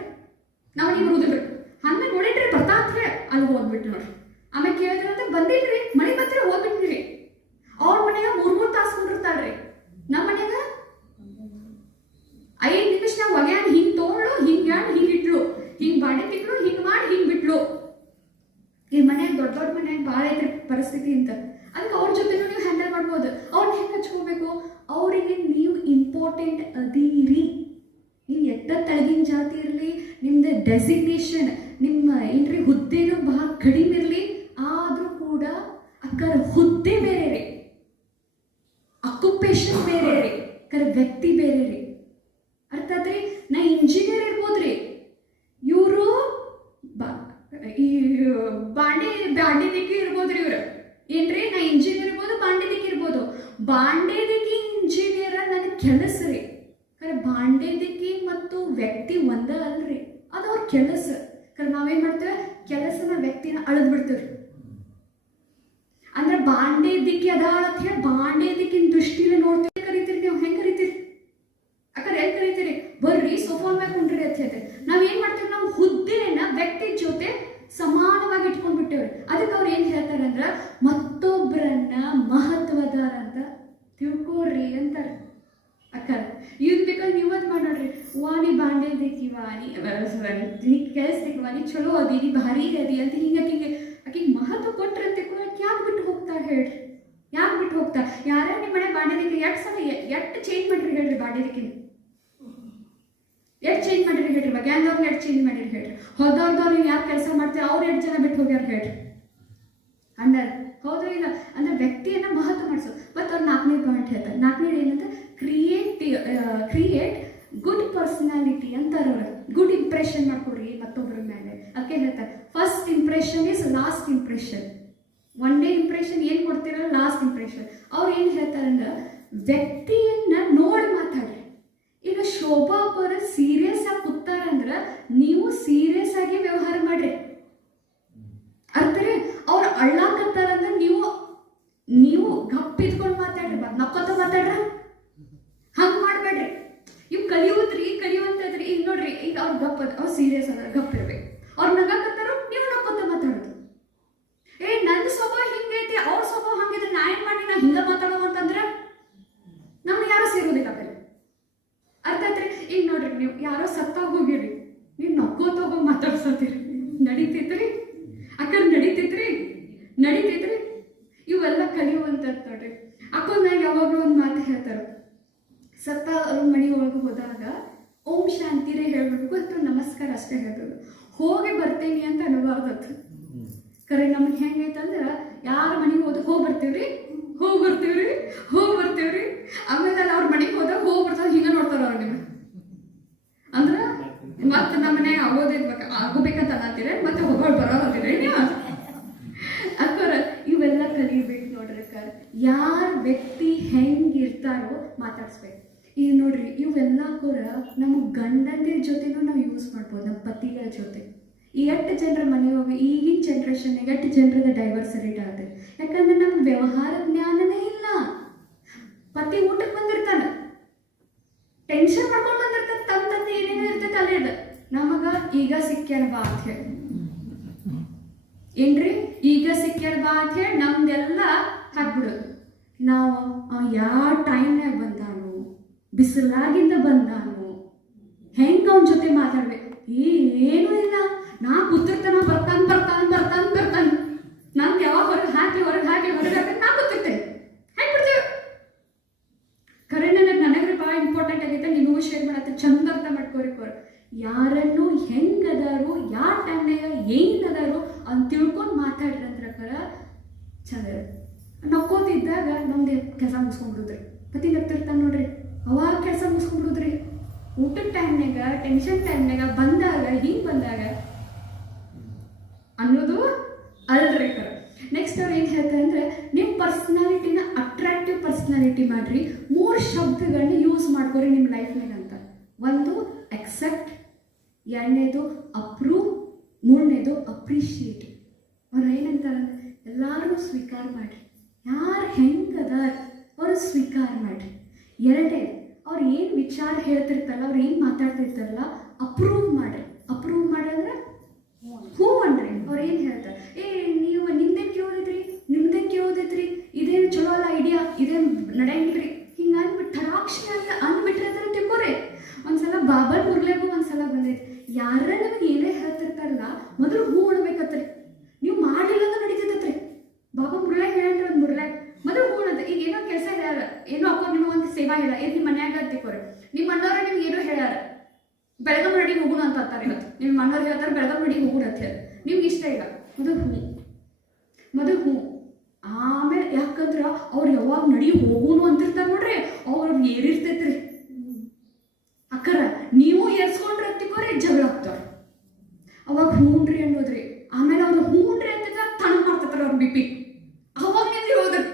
ನಾವು ನೀವು ಬರುದಿಲ್ರಿ. ಹಂಗೆ ನೋಡಿದ್ರಿ, ಬರ್ತಾ ಹತ್ರಿ, ಅಲ್ಲಿ ಹೋಗ್ಬಿಟ್ಟು ನೋಡ್ರಿ. ಆಮೇಲೆ ಕೇಳಿದ್ರಂತ ಬಂದಿಲ್ರಿ, ಮನೆಗೆ ಬರ್ತೀರ, ಹೋಗ್ಬಿಟ್ರಿ. ಅವ್ರ ಮನೆಗೆ 3 ತಾಸು ಕುಂಡಿರ್ತಾಳ್ರಿ. ನಮ್ಮ ಮನೆಗೆ 5 ನಿಮಿಷ ನಾವು ಒಗ್ಯಾನ ಹಿಂಗೆ ತೊಗೊಂಡು, ಹಿಂಗೆ ಇಟ್ಲು, ಹಿಂಗೆ ಬಾಂಡೆ ತಿಕ್ಳು, ಹಿಂಗೆ ಮಾಡಿ ಹಿಂಗೆ ಬಿಟ್ಲು. ಈ ಮನೆಯಾಗ ದೊಡ್ಡ ಮನೆಯಾಗ ಭಾಳ ಐತ್ರಿ ಪರಿಸ್ಥಿತಿ ಅಂತ. ಅದಕ್ಕೆ ಅವ್ರ ಜೊತೆನೂ ನೀವು ಹ್ಯಾಂಡಲ್ ಮಾಡ್ಬೋದು. ಅವ್ರನ್ನ ಹೆಂಗೆ ಹಚ್ಕೋಬೇಕು? ಅವರಿಗೆ ನೀವು ಇಂಪಾರ್ಟೆಂಟ್ ಅದೀರಿ. ನೀವು ಎಟ್ಟ ತಳಗಿನ ಜಾತಿ ಇರಲಿ, ನಿಮ್ದು ಡೆಸಿಗ್ನೇಷನ್, ನಿಮ್ಮ ಏನ್ರಿ ಹುದ್ದೆನೂ ಭಾಳ ಕಡಿಮೆ ಇರಲಿ, ಆದರೂ ಕೂಡ ಅಕ್ಕರ ಹುದ್ದೆ ಬೇರೆ ರೀ, ಅಕ್ಯುಪೇಷನ್ ಬೇರೆ ರೀ, ಅಕ್ಕರ ವ್ಯಕ್ತಿ ಬೇರೆ ರೀ. ಅರ್ಥ ಆತ್ರಿ? ನಾ ಇಂಜಿನಿಯರ್ ಇರ್ಬೋದ್ರಿ, ಇವರು ಈ ಬಾಂಡೆದಿಕ್ಕಿ ಇರ್ಬೋದ್ರಿ. ಇವ್ರು ಏನ್ರಿ, ನಾ ಇಂಜಿನಿಯರ್ ಇರ್ಬೋದು, ಬಾಂಡೆದಿಕ್ಕಿ ಇರ್ಬೋದು. ಬಾಂಡೆದಿಕ್ಕಿ ಇಂಜಿನಿಯರ್ ನನ್ನ ಕೆಲಸ ರೀ. ಖರೆ ಬಾಂಡೇದಿಕ್ಕಿ ಮತ್ತು ವ್ಯಕ್ತಿ ಒಂದ ಅಲ್ರಿ, ಅದು ಅವ್ರ ಕೆಲಸ. ಖರೆ ನಾವೇನು ಮಾಡ್ತೇವೆ, ಕೆಲಸನ ವ್ಯಕ್ತಿನ ಅಳದ್ ಬಿಡ್ತೇವ್ರಿ. ಅಂದ್ರೆ ಬಾಂಡೇದಿಕ್ಕಿ ಅದಾಳ ಅಂತ ಹೇಳಿ ಬಾಂಡೇದಿಕ್ಕಿನ ದೃಷ್ಟಿಲಿ ನೋಡ್ತೀವಿ. ಕರಿತೀರಿ ನೀವು, ಹೆಂಗೆ ಕರಿತೀರಿ ಅಕ್ಕರೆ, ಎಲ್ಲಿ ಕರಿತೀರಿ? ಬರ್ರಿ ಸೋಫಾ ಮ್ಯಾಗ ಕುಂಡ್ರಿ ಅಂತ ಹೇಳ್ತೇವೆ. ನಾವೇನ್ ಮಾಡ್ತೇವೆ, ನಾವು ಹುದ್ದೆಯನ್ನ ವ್ಯಕ್ತಿ ಜೊತೆ ಸಮಾನವಾಗಿ ಇಟ್ಕೊಂಡ್ಬಿಟ್ಟೇವ್ರಿ. ಅದಕ್ಕೆ ಅವ್ರು ಏನ್ ಹೇಳ್ತಾರೆ ಅಂದ್ರೆ, ಮತ್ತೊಬ್ಬರನ್ನ ಮಹತ್ವದಾರ ಅಂತ ತಿಳ್ಕೊಳ್ರಿ ಅಂತಾರೆ. ಅಕ್ಕ ಇವ್ರು ಬೇಕಾದ್ರೆ ನೀವತ್ ಮಾಡೋಡ್ರಿ, ವಾನಿ ಬಾಂಡೇದಿಕ್ಕಿ ವಾನಿ ನೀ ಕೆಲ್ಸದಿಕ್ಕಿ ವಾನಿ ಚಲೋ ಅದಿ, ನೀ ಭಾರಿ ಅದಿ ಅಂತ ಹಿಂಗೆ ಆಕಿಗೆ ಮಹತ್ವ ಕೊಟ್ರೆ ಅಂತ ಯಾಕೆ ಬಿಟ್ಟು ಹೋಗ್ತಾರೆ ಹೇಳ್ರಿ? ಯಾಕೆ ಬಿಟ್ಟು ಹೋಗ್ತಾರೆ? ಯಾರ್ಯಾರು ನಿಮ್ಮ ಮನೆ ಬಾಂಡೇದಿಕ್ಕಿ ಎಷ್ಟು ಚೇಂಜ್ ಮಾಡ್ರಿ ಹೇಳ್ರಿ? ಬಾಂಡೇದಿಕ್ಕಿನ ಎಷ್ಟು ಚೇಂಜ್ ಮಾಡಿರಿ ಹೇಳ್ರಿ? ಬಗ್ಯಾನ್ದವ್ರನ್ನ ಎಷ್ಟು ಚೇಂಜ್ ಮಾಡಿರಿ ಹೇಳ್ರಿ? ಹೊದವ್ರದವ್ರು ನೀವು ಯಾರು ಕೆಲಸ ಮಾಡ್ತೀವಿ ಅವ್ರು ಎಷ್ಟು ಜನ ಬಿಟ್ಟು ಹೋಗ್ಯಾರ ಹೇಳ್ರಿ? ಅಂಡರ್ ಹೌದು ಇಲ್ಲ? ಅಂದ್ರೆ ವ್ಯಕ್ತಿಯನ್ನ ಮಹತ್ವ ಮಾಡಿಸೋದು. ಮತ್ತು ಅವ್ರು 4ನೇ ಪಾಯಿಂಟ್ ಹೇಳ್ತಾರೆ. 4ನೇದು ಏನಂತ, ಕ್ರಿಯೇಟ್ ಗುಡ್ ಪರ್ಸನಾಲಿಟಿ ಅಂತಾರೆ. ಅವ್ರು ಗುಡ್ ಇಂಪ್ರೆಷನ್ ಮಾಡ್ಕೊಡ್ರಿ ಮತ್ತೊಬ್ಬರ ಮೇಲೆ. ಅದಕ್ಕೆ ಹೇಳ್ತಾರೆ, first impression is last impression. One day impression ಏನು ಕೊಡ್ತೀರಲ್ಲ, ಲಾಸ್ಟ್ ಇಂಪ್ರೆಷನ್. ಅವ್ರು ಏನು ಹೇಳ್ತಾರೆ ಅಂದ್ರೆ, ವ್ಯಕ್ತಿಯನ್ನ ನೋಡಿ ಮಾತಾಡ್ರಿ. ಈಗ ಶೋಭಾ ಅವರು ಸೀರಿಯಸ್ ಆಗಿ ಕೂತಾರಂದ್ರೆ ನೀವು ಸೀರಿಯಸ್ ಆಗಿ ವ್ಯವಹಾರ ಮಾಡ್ರಿ. ಅರ್ಥರಿ? ಅವ್ರು ಅಳ್ಳಾಕತ್ತಾರಂದ್ರೆ ನೀವು ಗಪ್ ಇದ್ಕೊಂಡು ಮಾತಾಡ್ರಿ, ನಕ್ಕೋತ ಮಾತಾಡ್ರ, ಹಂಗೆ ಮಾಡಬೇಡ್ರಿ. ಇವ್ ಕಲಿಯುವಂತದ್ರಿ. ಈಗ ನೋಡ್ರಿ, ಈಗ ಅವ್ರು ಅವ್ರು ಸೀರಿಯಸ್ ಅದ, ಗಪ್ ಇರ್ಬೇಕು. ಅವ್ರು ನಗಾಕತ್ತಾರೋ, ನೀವು ನಕ್ಕೋತ ಮಾತಾಡೋದು. ನನ್ನ ಸ್ವಭಾವ ಹಿಂಗೈತಿ, ಅವ್ರ ಸ್ವಭಾವ ಹಂಗಿದ್ರೆ ನಾ ಏನ್ ಮಾಡಿ ನಾ ಹಿಂಗ ಮಾತಾಡೋ ಅಂತಂದ್ರೆ ನಮ್ಗೆ ಯಾರು ಸೇರೋದಿಲ್ಲ ಬೆಲೆ. ಅರ್ಥ ಆಯ್ತ್ರಿ? ಈಗ ನೋಡ್ರಿ, ನೀವು ಯಾರೋ ಸತ್ತಾಗ ಹೋಗಿರಿ, ನೀವು ನಕ್ಕೋತ ಹೋಗಿ ಮಾತಾಡ್ಸತ್ತೀರಿ, ನಡೀತೈತ್ರಿ ಅಕ್ಕ? ನಡೀತೈತ್ರಿ? ಇವೆಲ್ಲ ಕಲಿಯುವಂಥದ್ದು ನೋಡ್ರಿ. ಅಕ್ಕೊಂದಾಗ ಯಾವಾಗಲೂ ಒಂದು ಮಾತು ಹೇಳ್ತಾರೆ, ಸತ್ತ ಅವ್ರ ಮನೆ ಒಳಗೆ ಹೋದಾಗ ಓಂ ಶಾಂತಿರೇ ಹೇಳ್ಬೇಕು ಅಥವಾ ನಮಸ್ಕಾರ ಅಷ್ಟೇ ಹೇಳ್ಬೇಕು, ಹೋಗಿ ಬರ್ತೇನೆ ಅಂತ ಅನುಭವದತ್ತು. ಕರೆ ನಮ್ಗೆ ಹೆಂಗೈತಂದ್ರೆ, ಯಾರ ಮನೆಗೆ ಹೋದ ಹೋಗಿ ಬರ್ತೀವ್ರಿ. ಆಮೇಲೆ ಅಲ್ಲಿ ಅವ್ರ ಮನೆಗೆ ಹೋದಾಗ ಹೋಗಿ ಬರ್ತಾವ, ಹಿಂಗೆ ನೋಡ್ತಾರ ಅವ್ರು ನಿಮ್ಗೆ. ಅಂದ್ರೆ ಮತ್ತೆ ನಮ್ಮ ಮನೆಗೆ ಆಗೋಬೇಕಂತ ಅನ್ನತ್ತೀರ, ಮತ್ತೆ ಹೋಗೋಳು ಬರೋ ಹತ್ತೀರಿ ನೀವು. ಅಕ್ಕೋರ ಇವೆಲ್ಲ ಕಲಿಬೇಕು ನೋಡ್ರಿ. ಯಾರ ವ್ಯಕ್ತಿ ಹೆಂಗಿರ್ತಾರೋ ಮಾತಾಡ್ಸ್ಬೇಕು. ಈಗ ನೋಡ್ರಿ, ಇವೆಲ್ಲ ಕೂಡ ನಮ್ಮ ಗಂಡಂದಿರ ಜೊತೆನೂ ನಾವು ಯೂಸ್ ಮಾಡ್ಬೋದು, ನಮ್ಮ ಪತಿಗಳ ಜೊತೆ. ಈ 8 ಜನರ ಮನೆ ಹೋಗಿ ಈಗಿನ ಜನ್ರೇಷನ್ಗೆ 8 ಜನರದ ಡೈವರ್ಸ್ ರೇಟ್ ಆಗುತ್ತೆ. ಯಾಕಂದ್ರೆ ನಮ್ಗೆ ವ್ಯವಹಾರ ಜ್ಞಾನನೇ ಇಲ್ಲ. ಪತಿ ಊಟಕ್ಕೆ ಬಂದಿರ್ತಾನೆ, ಟೆನ್ಷನ್ ಮಾಡ್ಕೊಂಡು ಬಂದಿರ್ತಾನೆ, ತಮ್ಮ ಏನೇನೋ ಇರ್ತೈತೆ ಅಲ್ಲೇ ಇದೆ. ನಮಗ ಈಗ ಸಿಕ್ಕ್ಯಾರ ಬಾ ಅಂತ ಹೇಳಿ, ಏನ್ರಿ ಈಗ ಸಿಕ್ಕ್ಯಾರ ಬಾ ಅಂತ ಹೇಳಿ ನಮ್ದೆಲ್ಲ ಹಾಕ್ಬಿಡೋದು. ನಾವು ಯಾವ ಟೈಮ್ನಾಗ ಬಂದಾನು, ಬಿಸಿಲಾಗಿಂದ ಬಂದಾನು, ಹೆಂಗೆ ಅವನ ಜೊತೆ ಮಾತಾಡ್ಬೇಕು, ಏನೂ ಇಲ್ಲ. ನಾ ಕೂತಿರ್ತಾನ, ಬರ್ತಾನೆ. ನಮ್ಗೆ ಯಾವಾಗ ಹೊರಗೆ ಹಾಕಿ ನಾ ಕೂತಿರ್ತೇನೆ, ಹೆಂಗೆ ಬಿಡ್ತೇವೆ? ಖರೆ ನನಗ್ರಿ ಭಾಳ ಇಂಪಾರ್ಟೆಂಟ್ ಆಗೈತೆ, ನಿಮಗೂ ಶೇರ್ ಮಾಡತ್ತೆ. ಚಂದ ಅರ್ಥ ಮಾಡ್ಕೋರಿ. ಯಾರನ್ನು ಹೆಂಗದಾರು, ಯಾವ ಟೈಮ್ನಾಗ ಏನದಾರು ಅಂತ ತಿಳ್ಕೊಂಡು ಮಾತಾಡ್ರಿ ಅಂತ ಚಂದ. ನಕ್ಕೋತಿದ್ದಾಗ ನಮ್ದು ಕೆಲಸ ಮುಗಿಸ್ಕೊಂಡ್ಬಿಡುದ್ರಿ. ಪತಿ ನಗ್ತಿರ್ತಾನೆ ನೋಡ್ರಿ, ಅವಾಗ ಕೆಲಸ ಮುಗಿಸ್ಕೊಂಡ್ಬಿಡುದ್ರಿ. ಊಟದ ಟೈಮ್ನಾಗ, ಟೆನ್ಷನ್ ಟೈಮ್ನಾಗ ಬಂದಾಗ, ಹಿಂಗೆ ಬಂದಾಗ ಅನ್ನೋದು ಅಲ್ರಿ. ನೆಕ್ಸ್ಟ್ ಅವ್ರು ಏನು ಹೇಳ್ತಾರೆ ಅಂದರೆ, ನಿಮ್ಮ ಪರ್ಸ್ನಾಲಿಟಿನ ಅಟ್ರಾಕ್ಟಿವ್ ಪರ್ಸ್ನಾಲಿಟಿ ಮಾಡಿರಿ. 3 ಶಬ್ದಗಳನ್ನ ಯೂಸ್ ಮಾಡ್ಕೊರಿ ನಿಮ್ಮ ಲೈಫ್ನಾಗ ಅಂತ. 1 ಅಕ್ಸೆಪ್ಟ್, 2ನೇದು ಅಪ್ರೂವ್, 3ನೇದು ಅಪ್ರಿಷಿಯೇಟ್. ಅವ್ರು ಏನಂತಾರೆ, ಎಲ್ಲರೂ ಸ್ವೀಕಾರ ಮಾಡಿರಿ. ಯಾರು ಹೆಂಗದಾರ ಅವರು ಸ್ವೀಕಾರ ಮಾಡಿರಿ. 2ನೇದು ಅವ್ರು ಏನು ವಿಚಾರ ಹೇಳ್ತಿರ್ತಾರಲ್ಲ, ಅವ್ರು ಏನು ಮಾತಾಡ್ತಿರ್ತಾರಲ್ಲ, ಅಪ್ರೂವ್ ಮಾಡ್ರಿ. ಅಪ್ರೂವ್ ಮಾಡಂದ್ರೆ ಹೂ ಅನ್ರಿ. ಅವ್ರು ಏನು ಹೇಳ್ತಾರೆ, ನೀವು ನಿಮ್ದೇನು ಕೇಳೋದೈತ್ರಿ, ಇದೇನು ಚಲೋ ಅಲ್ಲ ಐಡಿಯಾ, ಇದೇನು ನಡೆಯಂಗಿಲ್ರಿ, ಹಿಂಗೆ ಅಂದ್ಬಿಟ್ಟು ಠರಾಕ್ಷಿ ಅಂತ ಅಂದ್ಬಿಟ್ರೆ ಅದರ ತಿಳ್ಕೊರಿ. ಒಂದ್ಸಲ ಬಾಬರ್ ಮುರ್ಲೆಗೂ ಒಂದ್ಸಲ ಬಂದೈತಿ. ಯಾರ ನಮಗೆ ಏನೇ ಹೇಳ್ತಿರ್ತಾರಲ್ಲ, ಮೊದಲು ಹೂ ಅನ್ಬೇಕತ್ರಿ. ನೀವು ಮಾಡಿಲ್ಲ ಅಂದ್ರೆ ನಡೀತೈತ್ರಿ. ಬಾಬಾ ಮುರ್ಲೆ ಹೇಳ್ರಿ, ಒಂದು ಮುರ್ಲೆ ಮೊದಲು ಹೂ ಅಂತ. ಈಗ ಏನೋ ಕೆಲಸ ಹೇಳ್ಯಾರ, ಏನೋ ಹಾಕೊಂಡು ನಿಮಗೆ ಒಂದು ಸೇವಾ ಹೇಳ, ಏನು ನಿಮ್ಮ ಮನ್ಯಾಗ ತಿಳ್ಕೊರಿ. ನಿಮ್ಮ ಅಣ್ಣವ್ರ ನಿಮ್ಗೆ ಏನೋ ಹೇಳ್ಯಾರ, ಬೆಳಗಾಂ ನಡಿ ಹೋಗೋಣ ಅಂತ ಅಂತಾರೆ. ಇವತ್ತು ನಿಮ್ಮ ಮಣ್ಣವ್ರು ಹೇಳ್ತಾರೆ ಬೆಳಗಾಂ ನಡಿ ಹೋಗೋಣ ಅಂತ ಹೇಳಿ, ನಿಮ್ಗೆ ಇಷ್ಟ ಇಲ್ಲ, ಮೊದಲು ಹೂ. ಆಮೇಲೆ ಯಾಕಂದ್ರೆ ಅವ್ರು ಯಾವಾಗ ನಡಿ ಹೋಗೋನು ಅಂತಿರ್ತಾರೆ ನೋಡ್ರಿ, ಅವ್ರಿಗೆ ಏರಿರ್ತೈತ್ರಿ. ಅಕ್ಕರ ನೀವು ಏರ್ಸ್ಕೊಂಡ್ರೆ ಅಂತಿಕೋರಿ ಜಗಳ ಆಗ್ತಾವ್ರಿ. ಅವಾಗ ಹೂನ್ರಿ ಅನ್ನೋದ್ರಿ. ಆಮೇಲೆ ಅವ್ರು ಹೂನ್ರಿ ಅಂತಿದ್ರೆ ತಣ್ಣ ಮಾಡ್ತಿರ್ತಾರೆ ಅವ್ರ BP. ಅವಾಗ ನಿಂದು ಹೋದ್ರಿ,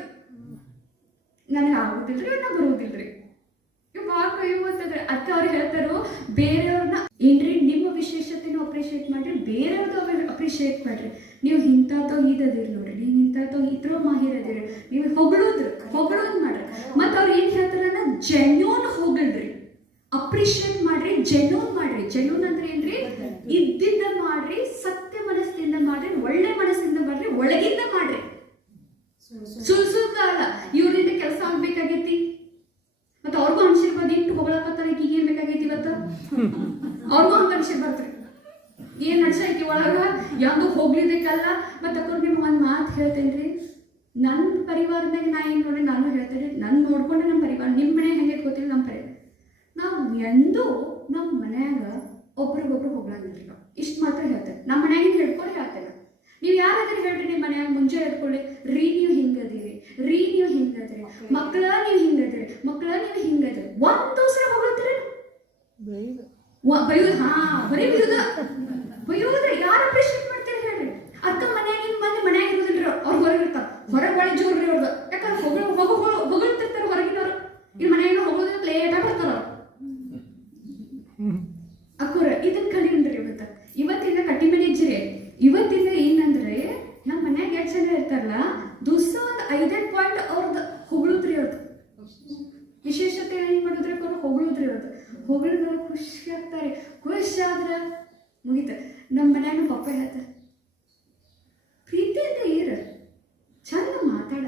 ನನಗೆ ಆಗೋದಿಲ್ರಿ, ನಾ ಬರೋದಿಲ್ರಿ. ಹೊಯ್ಬೋತಂದ್ರೆ ಅದಕ್ಕೆ ಅವ್ರು ಹೇಳ್ತಾರೋ ಬೇರೆಯವ್ರನ್ನ ಏನ್ರಿ ನಿಮ್ಮ ವಿಶೇಷತೆನೂ ಅಪ್ರಿಷಿಯೇಟ್ ಮಾಡ್ರಿ, ಬೇರೆಯವ್ರದ್ದು ಅಪ್ರಿಷಿಯೇಟ್ ಮಾಡ್ರಿ. ನೀವು ಇಂಥದ್ದು ಇದದಿರಿ ನೋಡ್ರಿ, ನೀವು ಇಂಥದ್ದು ಇದ್ರ ಮಾಹಿರದಿರಿ, ನೀವು ಹೊಗಳೋದು ಮಾಡ್ರಿ. ಮತ್ತು ಅವ್ರು ಏನು ಹೇಳ್ತಾರನ್ನ ಜೆನ್ಯೂನ್ ಹೊಗಳ್ರಿ, ಅಪ್ರಿಷಿಯೇಟ್ ಮಾಡ್ರಿ, ಜೆನ್ಯೂನ್ ಮಾಡ್ರಿ. ಜೆನ್ಯೂನ್ ಅಂದ್ರೆ ಏನ್ರಿ? ಇದ್ದಿಂದ ಮಾಡ್ರಿ, ಸತ್ಯ ಮನಸ್ಸಿಂದ ಮಾಡ್ರಿ, ಒಳ್ಳೆ ಮನಸ್ಸಿಂದ ಮಾಡ್ರಿ, ಒಳಗಿಂದ ಮಾಡ್ರಿ. ಸುಳ್ಸುಳ್ಕ ಅಲ್ಲ. ಇವ್ರಿಂದ ಕೆಲಸ ಆಗ್ಬೇಕಾಗೈತಿ ಮತ್ತೆ ಅವ್ರಿಗೂ ಅನ್ಸಿರ್ಬೋದು, ಇಂಟು ಹೊಗಳಕತ್ತಾರ ಈಗ ಏನ್ ಬೇಕಾಗೈತಿ ಇವತ್ತು, ಅವ್ರಿಗೂ ಹಂಗ ಅನ್ಸಿರ್ಬಾರ್ದ್ರಿ. ಏನ್ ನಡ್ಸೈತಿ ಒಳಗ ಯಾವ್ದು ಹೋಗ್ಲಿದಕ್ಕಲ್ಲ. ಮತ್ತೆ ಅಕ್ಕೋರ್ ನಿಮ್ಗೆ ಒಂದು ಮಾತು ಹೇಳ್ತೇನ್ರಿ, ನನ್ನ ಪರಿವಾರದಾಗ ನಾ ಏನು ನೋಡಿ ನಾನು ಹೇಳ್ತೇನೆ, ನನ್ನ ನೋಡ್ಕೊಂಡೆ ನಮ್ಮ ಪರಿವಾರ. ನಿಮ್ಮ ಮನೆ ಹೆಂಗೆ ಗೊತ್ತಿಲ್ಲ, ನಮ್ಮ ಪರಿವಾರ ನಾವು ಎಂದೂ ನಮ್ಮ ಮನ್ಯಾಗ ಒಬ್ರಿಗೊಬ್ರು ಹೋಗ್ಲಾಗಿಲ್ರಿ. ನಾವು ಇಷ್ಟು ಮಾತ್ರ ಹೇಳ್ತೇನೆ, ನಮ್ಮ ಮನ್ಯಾಗಿಂದ ಹೇಳ್ಕೊಂಡು ಹೇಳ್ತೇನೆ. ನೀವು ಯಾರಾದ್ರೂ ಹೇಳ್ರಿ ನಿಮ್ಮ ಮನ್ಯಾಗ ಮುಂಚೆ ಹೇಳ್ಕೊಳ್ಳಿ, ರೀ ನೀವು ಹಿಂಗದಿರಿ, ರೀ ನೀವು ಹಿಂಗದಿರಿ, ಮಕ್ಕಳ ನೀವು ಹಿಂಗದಿರಿ, ಮಕ್ಕಳ ನೀವು ಹಿಂಗದಿರಿ, ಒಂದು ಸಲ ಹೋಗ್ತೀರಿ ಬೈಯೋದು. ಹಾ ಬರೀ ಬೈಯೋದ್ರಿ. ಯಾರು ಅಪ್ರಿಷಿಯೇಟ್ ಮಾಡ್ತೀರಿ ಹೇಳ್ರಿ? ಅಕ್ಕ ಮನ್ಯಾಗ ಹಿಂಗೆ ಬಂದು ಮನ್ಯಾಗ ಇರೋದಿಲ್ರಿ, ಅವ್ರು ಹೊರಗೆ ಇರ್ತಾರೆ, ಹೊರಗೆ ಒಳ್ಳೆ ಜೋರ್ರಿ ಅವ್ರದ್ದು. ಯಾಕಂದ್ರೆ ಹೊಗಳ್ತಿರ್ತಾರೆ ಹೊರಗಿನವ್ರು. ಇಲ್ಲಿ ಮನ್ಯಾಗ ಹೋಗೋದ್ರೆ ಲೇಟಾಗಿ ಬರ್ತಾರ ಅಕ್ಕೋರ. ಇದನ್ನ ಕಲಿಯನ್ರಿ ಇವತ್ತಿಂದ ಕಟ್ಟಿ ಮನೆ ಇಜ್ರಿ. ಇವತ್ತಿಂದ ಏನಂದ್ರೆ ನಮ್ಮ ಮನ್ಯಾಗ ಎಷ್ಟು ಜನ ಇರ್ತಾರಲ್ಲ, ದಿವಸ ಒಂದು 5 ಪಾಯಿಂಟ್ ಅವ್ರದ್ದು ಹೊಗಳುದ್ರಿ. ಅವ್ರದ್ದು ವಿಶೇಷತೆ ಏನ್ ಮಾಡಿದ್ರೆ ಹೊಗಳುದ್ರಿ. ಅವ್ರದ್ದು ಹೊಗಳಿದ್ರೆ ಖುಷಿ ಆಗ್ತಾರೆ. ಖುಷಿ ಆದ್ರೆ ಮುಗಿತ. ನಮ್ಮ ಮನ್ಯಾಗ ಪಪ್ಪ ಹೇಳ್ತಾರೆ, ಪ್ರೀತಿಯಿಂದ ಇರ, ಚಂದ ಮಾತಾಡ,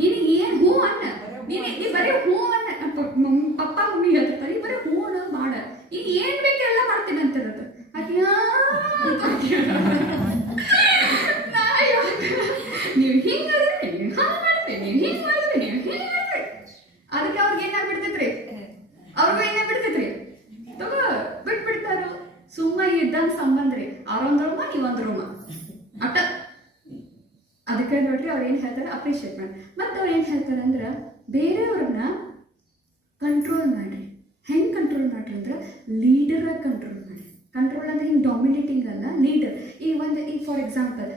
ನಿನಗೆ ಏನ್ ಹೂ ಅನ್ನ, ನೀ ಬರೀ ಹೂ ಅನ್ನ. ಪಪ್ಪ ಮಮ್ಮಿ ಹೇಳ್ತಾರೆ, ಈ ಬರೀ ಹೂ ಅನ್ನ ಮಾಡ, ಈಗ ಏನ್ ಬೇಕೆಲ್ಲ ಮಾಡ್ತೀನಿ ಅಂತಿರೋದು. ನೀವು ಹಿಂಗಾದ್ರೆ ನೀವು ಹಂಗ ಮಾಡಿದ್ರಿ, ನೀವು ಹಿಂಗ್ ಮಾಡಿದ್ರಿ, ನೀವು ಹಿಂಗ್ ಮಾಡಿದ್ರಿ. ಅದಕ್ಕೆ ಅವ್ರಿಗೆ ಏನಾಗ್ಬಿಡ್ತೈತ್ರಿ, ಅವ್ರಿಗೂ ಏನಾಗ್ಬಿಡ್ತೈತ್ರಿ, ತಗೋ ಬಿಟ್ಬಿಡ್ತಾರ. ಸುಮ್ಮ ಇದ್ದಂಗ ಸಂಬಂಧ ರೀ, ಅವ್ರೊಂದ್ ರೂಮ ನೀವೊಂದ್ ರೂಮ ಅಟ್ಟ. ಅದಕ್ಕೆ ನೋಡ್ರಿ ಅವ್ರು ಏನು ಹೇಳ್ತಾರೆ, ಅಪ್ರಿಷಿಯೇಟ್ ಮಾಡಿ. ಮತ್ತು ಅವ್ರು ಏನು ಹೇಳ್ತಾರೆ ಅಂದ್ರೆ, ಬೇರೆಯವ್ರನ್ನ ಕಂಟ್ರೋಲ್ ಮಾಡ್ರಿ. ಹೆಂಗೆ ಕಂಟ್ರೋಲ್ ಮಾಡ್ರಿ ಅಂದ್ರೆ ಲೀಡರಾಗಿ ಕಂಟ್ರೋಲ್ ಮಾಡಿ. ಕಂಟ್ರೋಲ್ ಅಂದ್ರೆ ಹಿಂಗೆ ಡಾಮಿನೇಟಿಂಗ್ ಅಲ್ಲ, ಲೀಡರ್. ಈಗ ಫಾರ್ ಎಕ್ಸಾಂಪಲ್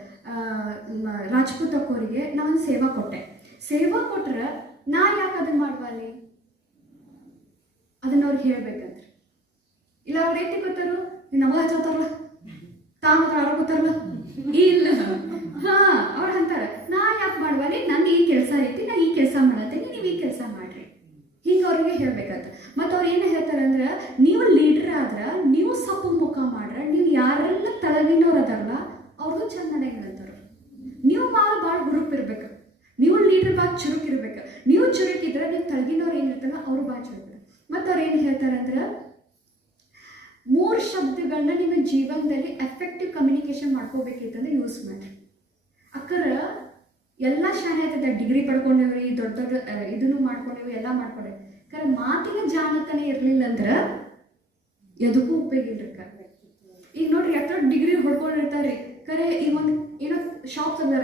ರಾಜ್ಪೂತ್ ಅಕ್ಕೋರಿಗೆ ನಾವೊಂದು ಸೇವಾ ಕೊಟ್ಟೆ. ಸೇವಾ ಕೊಟ್ರೆ ನಾ ಯಾಕೆ ಅದನ್ನ ಮಾಡ್ಬಾಲಿ, ಅದನ್ನ ಅವ್ರಿಗೆ ಹೇಳ್ಬೇಕಂದ್ರೆ. ಇಲ್ಲ ಅವ್ರು ಏತಿ ಗೊತ್ತಾರು, ನವ ಹಚ್ಚೋತಾರಲ್ಲ, ತಾವು ಆರೋಗ್ತಾರಲ್ಲ, ಇಲ್ಲ ಹಾ ಅವ್ರು ಅಂತಾರೆ, ನಾ ಯಾಕೆ ಮಾಡ್ಬಾಲಿ, ನಂದು ಈ ಕೆಲಸ ಐತಿ, ನಾ ಈ ಕೆಲಸ ಮಾಡತ್ತೀನಿ, ನೀವು ಈ ಕೆಲಸ ಮಾಡ್ರಿ. ಹಿಂಗೆ ಅವ್ರಿಗೆ ಹೇಳ್ಬೇಕಂತ. ಮತ್ತು ಅವ್ರು ಏನು ಹೇಳ್ತಾರೆ ಅಂದ್ರೆ, ನೀವು ಲೀಡರ್ ಆದ್ರೆ, ನೀವು ಸಪ್ಪು ಮುಖ ಮಾಡ್ರೆ, ನೀವು ಯಾರೆಲ್ಲ ತಳಗಿನವ್ರು ಅದಾರಲ್ಲ ಅವ್ರಿಗೂ ಚಂದ ನಡೆಯಂತಾರೆ. ನೀವು ಭಾಳ ಹುರುಪ್ ಇರ್ಬೇಕು, ನೀವು ಲೀಡರ್ ಭಾಳ ಚುರುಕಿರ್ಬೇಕು. ನೀವು ಚುರುಕಿದ್ರೆ ನೀವು ತಳಗಿನವ್ರು ಏನಿರ್ತಾರಲ್ಲ ಅವರು ಭಾಳ ಚುರುಕಿರ್ತಾರೆ. ಮತ್ತು ಅವ್ರು ಏನು ಹೇಳ್ತಾರೆ ಅಂದ್ರೆ, 3 ಶಬ್ದಗಳನ್ನ ನಿಮ್ಮ ಜೀವನದಲ್ಲಿ ಎಫೆಕ್ಟಿವ್ ಕಮ್ಯುನಿಕೇಶನ್ ಮಾಡ್ಕೋಬೇಕಿತ್ತಂದ್ರೆ ಯೂಸ್ ಮಾಡ್ರಿ. ಅಕ್ಕರ ಎಲ್ಲ ಶಾಣೆ ಆಗ್ತದೆ, ಡಿಗ್ರಿ ಪಡ್ಕೊಂಡೇವ್ರಿ, ದೊಡ್ಡ ದೊಡ್ಡ ಇದನ್ನು ಮಾಡ್ಕೊಂಡೇವಿ, ಎಲ್ಲ ಮಾಡ್ಕೊಂಡೇವಿ. ಕರೆ ಮಾತಿನ ಜಾಣತನೇ ಇರಲಿಲ್ಲ ಅಂದ್ರೆ ಎದಕ್ಕೂ ಉಪಯೋಗ ಇಲ್ರಿ. ಈಗ ನೋಡ್ರಿ ಎಷ್ಟೋ ಡಿಗ್ರಿ ಹೊಡ್ಕೊಂಡಿರ್ತಾರೆ, ಕರೆ ಈಗ ಒಂದು ಏನೋ ಶಾಪ್ ತಂದಾರ,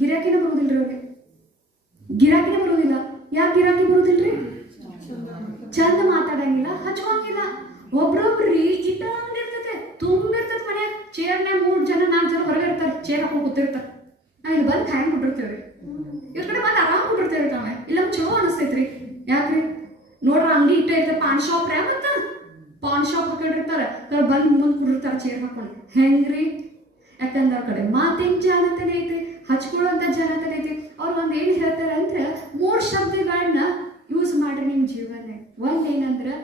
ಗಿರಾಕಿನ ಬರೋದಿಲ್ರಿ ಅವ್ರಿಗೆ, ಗಿರಾಕಿನ ಬರೋದಿಲ್ಲ. ಯಾಕೆ ಗಿರಾಕಿ ಬರೋದಿಲ್ರಿ? ಚಂದ ಮಾತಾಡಂಗಿಲ್ಲ, ಹಚ್ಕೊಂಗಿಲ್ಲ. ಒಬ್ರೊಬ್ರಿ ಇಟ್ಟಂಗಿರ್ತೈತೆ, ತುಂಬಿರ್ತೈತೆ ಮನ್ಯಾಗ. ಚೇರ್ನ್ಯಾಗ 3 ಜನ 4 ಜನ ಹೊರಗೆ ಇರ್ತಾರೆ, ಚೇರ್ ಹಾಕೊಂಡು ಕೂತಿರ್ತಾರೆ. ನಾವು ಇಲ್ಲಿ ಬಂದು ಖಾಯಂ ಬಿಟ್ಟಿರ್ತೇವ್ರಿ, ಇವ್ರ ಕಡೆ ಬಂದು ಆರಾಮ್ ಬಿಟ್ಟಿರ್ತೇವೆ. ತಾವೆ ಇಲ್ಲ ಚಲೋ ಅನಿಸ್ತೈತ್ರಿ. ಯಾಕ್ರಿ ನೋಡ್ರ ಅಂಗಡಿ ಇಟ್ಟ ಇರ್ತಾರೆ, ಪಾನ್ ಶಾಪ್ ರೇ, ಮತ್ತ ಪಾನ್ ಶಾಪ್ ಹಾಕೊಂಡಿರ್ತಾರೆ, ಬಂದು ಮುಂದೆ ಕುಡಿರ್ತಾರೆ ಚೇರ್ ಹಾಕೊಂಡು. ಹೆಂಗ್ರಿ? ಯಾಕಂದ್ರೆ ಅವ್ರ ಕಡೆ ಮಾತಿನ ಜಾಣತನೇ ಐತ್ರಿ, ಹಚ್ಕೊಳ್ಳೋಂಥ ಜಾಣತನೇ ಐತಿ. ಅವ್ರು ಒಂದು ಏನು ಹೇಳ್ತಾರೆ ಅಂದ್ರೆ, 3 ಶಬ್ದಗಳನ್ನ ಯೂಸ್ ಮಾಡ್ರಿ ನಿಮ್ಮ ಜೀವನ. ಒಂದು ಏನಂದ್ರೆ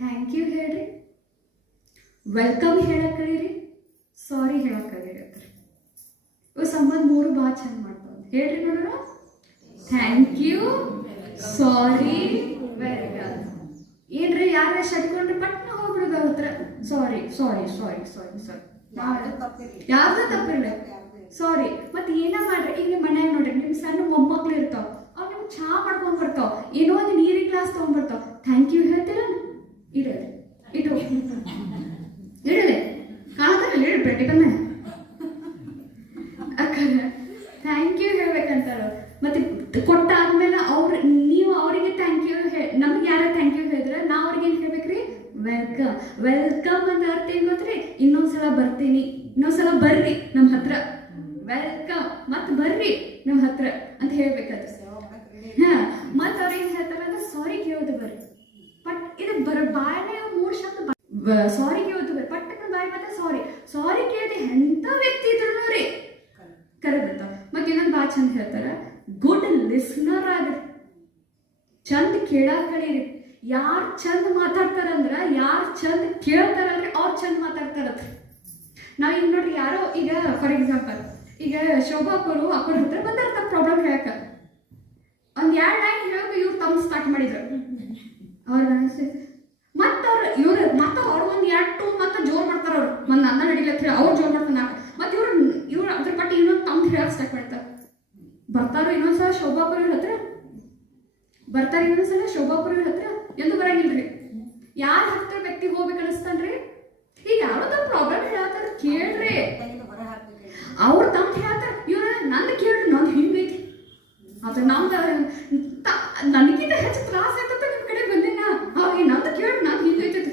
ಥ್ಯಾಂಕ್ ಯು ಹೇಳ್ರಿ, ವೆಲ್ಕಮ್ ಹೇಳಕ್ ಕಲೀರಿ, ಸಾರಿ ಹೇಳಕ್ ಕಲೀರಿ ಅಂತಾರೆ. ಇವು ಸಂಬಂಧ 3 ಭಾಳ ಚಂದ ಮಾಡ್ತಾವೆ. ಹೇಳ್ರಿ ನೋಡೋಣ. Thank you, sorry, welcome. ಏನ್ರಿ ಯಾರ ಶಟ್ಕೊಂಡ್ರೆ ಪಟ್ನ ಹೋಗ್ಬಿಡೋದು ಅವ್ರ ಹತ್ರ. ಸಾರಿ ಸಾರಿ ಸಾರಿ ಸಾರಿ ಸಾರಿ, ಯಾರ್ದು ತಪ್ಪಿರಲ್ಲ, ಸಾರಿ. ಮತ್ತೆ ಏನ ಮಾಡ್ರಿ, ಈಗ ನಿಮ್ಮ ಮನ್ಯಾಗ ನೋಡ್ರಿ, ನಿಮ್ಮ ಸಣ್ಣ ಮೊಮ್ಮಕ್ಳು ಇರ್ತಾವ, ಅವ್ರು ನಿಮ್ಗೆ ಚಹಾ ಮಾಡ್ಕೊಂಡ್ ಬರ್ತಾವ, ಏನೋ ಒಂದು ನೀರಿನ ಗ್ಲಾಸ್ ತಗೊಂಡ್ಬರ್ತಾವ. ಥ್ಯಾಂಕ್ ಯು ಹೇಳ್ತೀರ? ಇಡಲಿ ಇಟ್ಟು ಇಡಲಿ ಕಾಣ್ತಾರಲ್ಲ, ಇಡ ಬೆಟ್ಟಿ ಬಂದ ಥ್ಯಾಂಕ್ ಯು ಹೇಳ್ಬೇಕಂತಾರ. ಮತ್ತೆ ಕೊಟ್ಟಾದ್ಮೇಲೆ ನೀವು ಅವರಿಗೆ ಥ್ಯಾಂಕ್ ಯು ನಮ್ಗೆ ಯಾರ ಥ್ಯಾಂಕ್ ಯು ಹೇಳಿದ್ರೆ ನಾವು ಅವ್ರಿಗೆ ಏನು ಹೇಳ್ಬೇಕ್ರಿ? ವೆಲ್ಕಮ್. ವೆಲ್ಕಮ್ ಅಂತ ಅರ್ಥ ಏನು ಗೊತ್ತ್ರಿ? ಇನ್ನೊಂದ್ಸಲ ಬರ್ತೀನಿ, ಇನ್ನೊಂದ್ಸಲ ಬರ್ರಿ ನಮ್ಮ ಹತ್ರ, ವೆಲ್ಕಮ್ ಮತ್ತೆ ಬರ್ರಿ ನಮ್ಮ ಹತ್ರ ಅಂತ ಹೇಳ್ಬೇಕಾದ್ರೆ. ಹಾ, ಮತ್ತೆ ಅವ್ರು ಏನು ಹೇಳ್ತಾರೆ ಅಂದ್ರೆ ಸಾರಿ ಕೇಳೋದು ಬರ್ರಿ. ಬಟ್ ಇದು ಭಾಳ ಸಾರಿ ಕೇಳ್ತು ಪಟ್ಟಕ್ಕ ಬಾಯಿ ಮತ್ತೆ ಸಾರಿ ಕೇಳಿದೆ ಎಂಥ ವ್ಯಕ್ತಿ ಇದ್ರು ರೀ ಕರೆದಿರ್ತಾವ. ಮತ್ತೆ ಇನ್ನೊಂದು ಭಾಳ ಚಂದ ಹೇಳ್ತಾರ, ಗುಡ್ ಲಿಸ್ನರ್ ಆಗ್ರಿ, ಚಂದ ಕೇಳಾಕ ಕಳೀರಿ. ಯಾರು ಚಂದ ಮಾತಾಡ್ತಾರಂದ್ರ, ಯಾರು ಚಂದ ಕೇಳ್ತಾರಲ್ರಿ ಅವ್ರು ಚಂದ ಮಾತಾಡ್ತಾರತ್ರಿ. ನಾವು ಈಗ ನೋಡ್ರಿ, ಯಾರೋ ಈಗ ಫಾರ್ ಎಕ್ಸಾಂಪಲ್ ಈಗ ಶೋಭಾಪುರು ಅಕ್ಕರ ಹತ್ರ ಬಂದಿರ್ತಾರೆ ಪ್ರಾಬ್ಲಮ್ ಹೇಳಕ, ಒಂದು 2 ಲೈನ್ ಹೇಳೋಕೆ ಇವ್ರು ತಮ್ಮ ಸ್ಟಾರ್ಟ್ ಮಾಡಿದ್ರು. ಅವ್ರು ಅನಿಸ್ತೈತೆ ಮತ್ತೆ ಅವ್ರು ಒಂದು 2 ಮತ್ತೆ ಜೋರು ಮಾಡ್ತಾರೆ. ಅವ್ರು ಒಂದು ನನ್ನ ನಡಿಲತ್ತ ಹೇಳಿ ಅವ್ರು ಜೋರು ಮಾಡ್ತಾರೆ 4. ಮತ್ತೆ ಇವ್ರು ಅದ್ರ ಪಟ್ಟಿ ಇನ್ನೊಂದು ತಮ್ಮ ಹೇಳಕ್ ಸ್ಟಾರ್ಟ್ ಮಾಡ್ತಾರೆ. ಬರ್ತಾರೋ ಇನ್ನೊಂದ್ಸಲ ಶೋಭಾಪುರ ಹತ್ರ ಎಂದು ಬರಂಗಿಲ್ರಿ. ಯಾರು ಹತ್ತಿರ ವ್ಯಕ್ತಿ ಹೋಗ್ಬೇಕು ಅನಿಸ್ತಾನ್ರಿ, ಈಗ ಯಾರೋ ತಮ್ಮ ಪ್ರಾಬ್ಲಮ್ ಹೇಳತ್ತಾರ ಕೇಳ್ರಿ, ಅವ್ರು ತಮ್ಮ ಹೇಳ್ತಾರ, ಇವ್ರ ನಂದು ಕೇಳ್ರಿ, ನಂದು ಹಿಂಗೈತಿ ಅದ ನನಗಿಂತ ಹೆಚ್ಚು ತ್ರಾಸ ಆಯ್ತಂತ ನಿಮ್ ಕಡೆ ಬಂದಿನ, ಅವ್ರಿಗೆ ನಂದು ಕೇಳ್ರಿ, ನಂದು ಹಿಂಗೈತೈತಿ.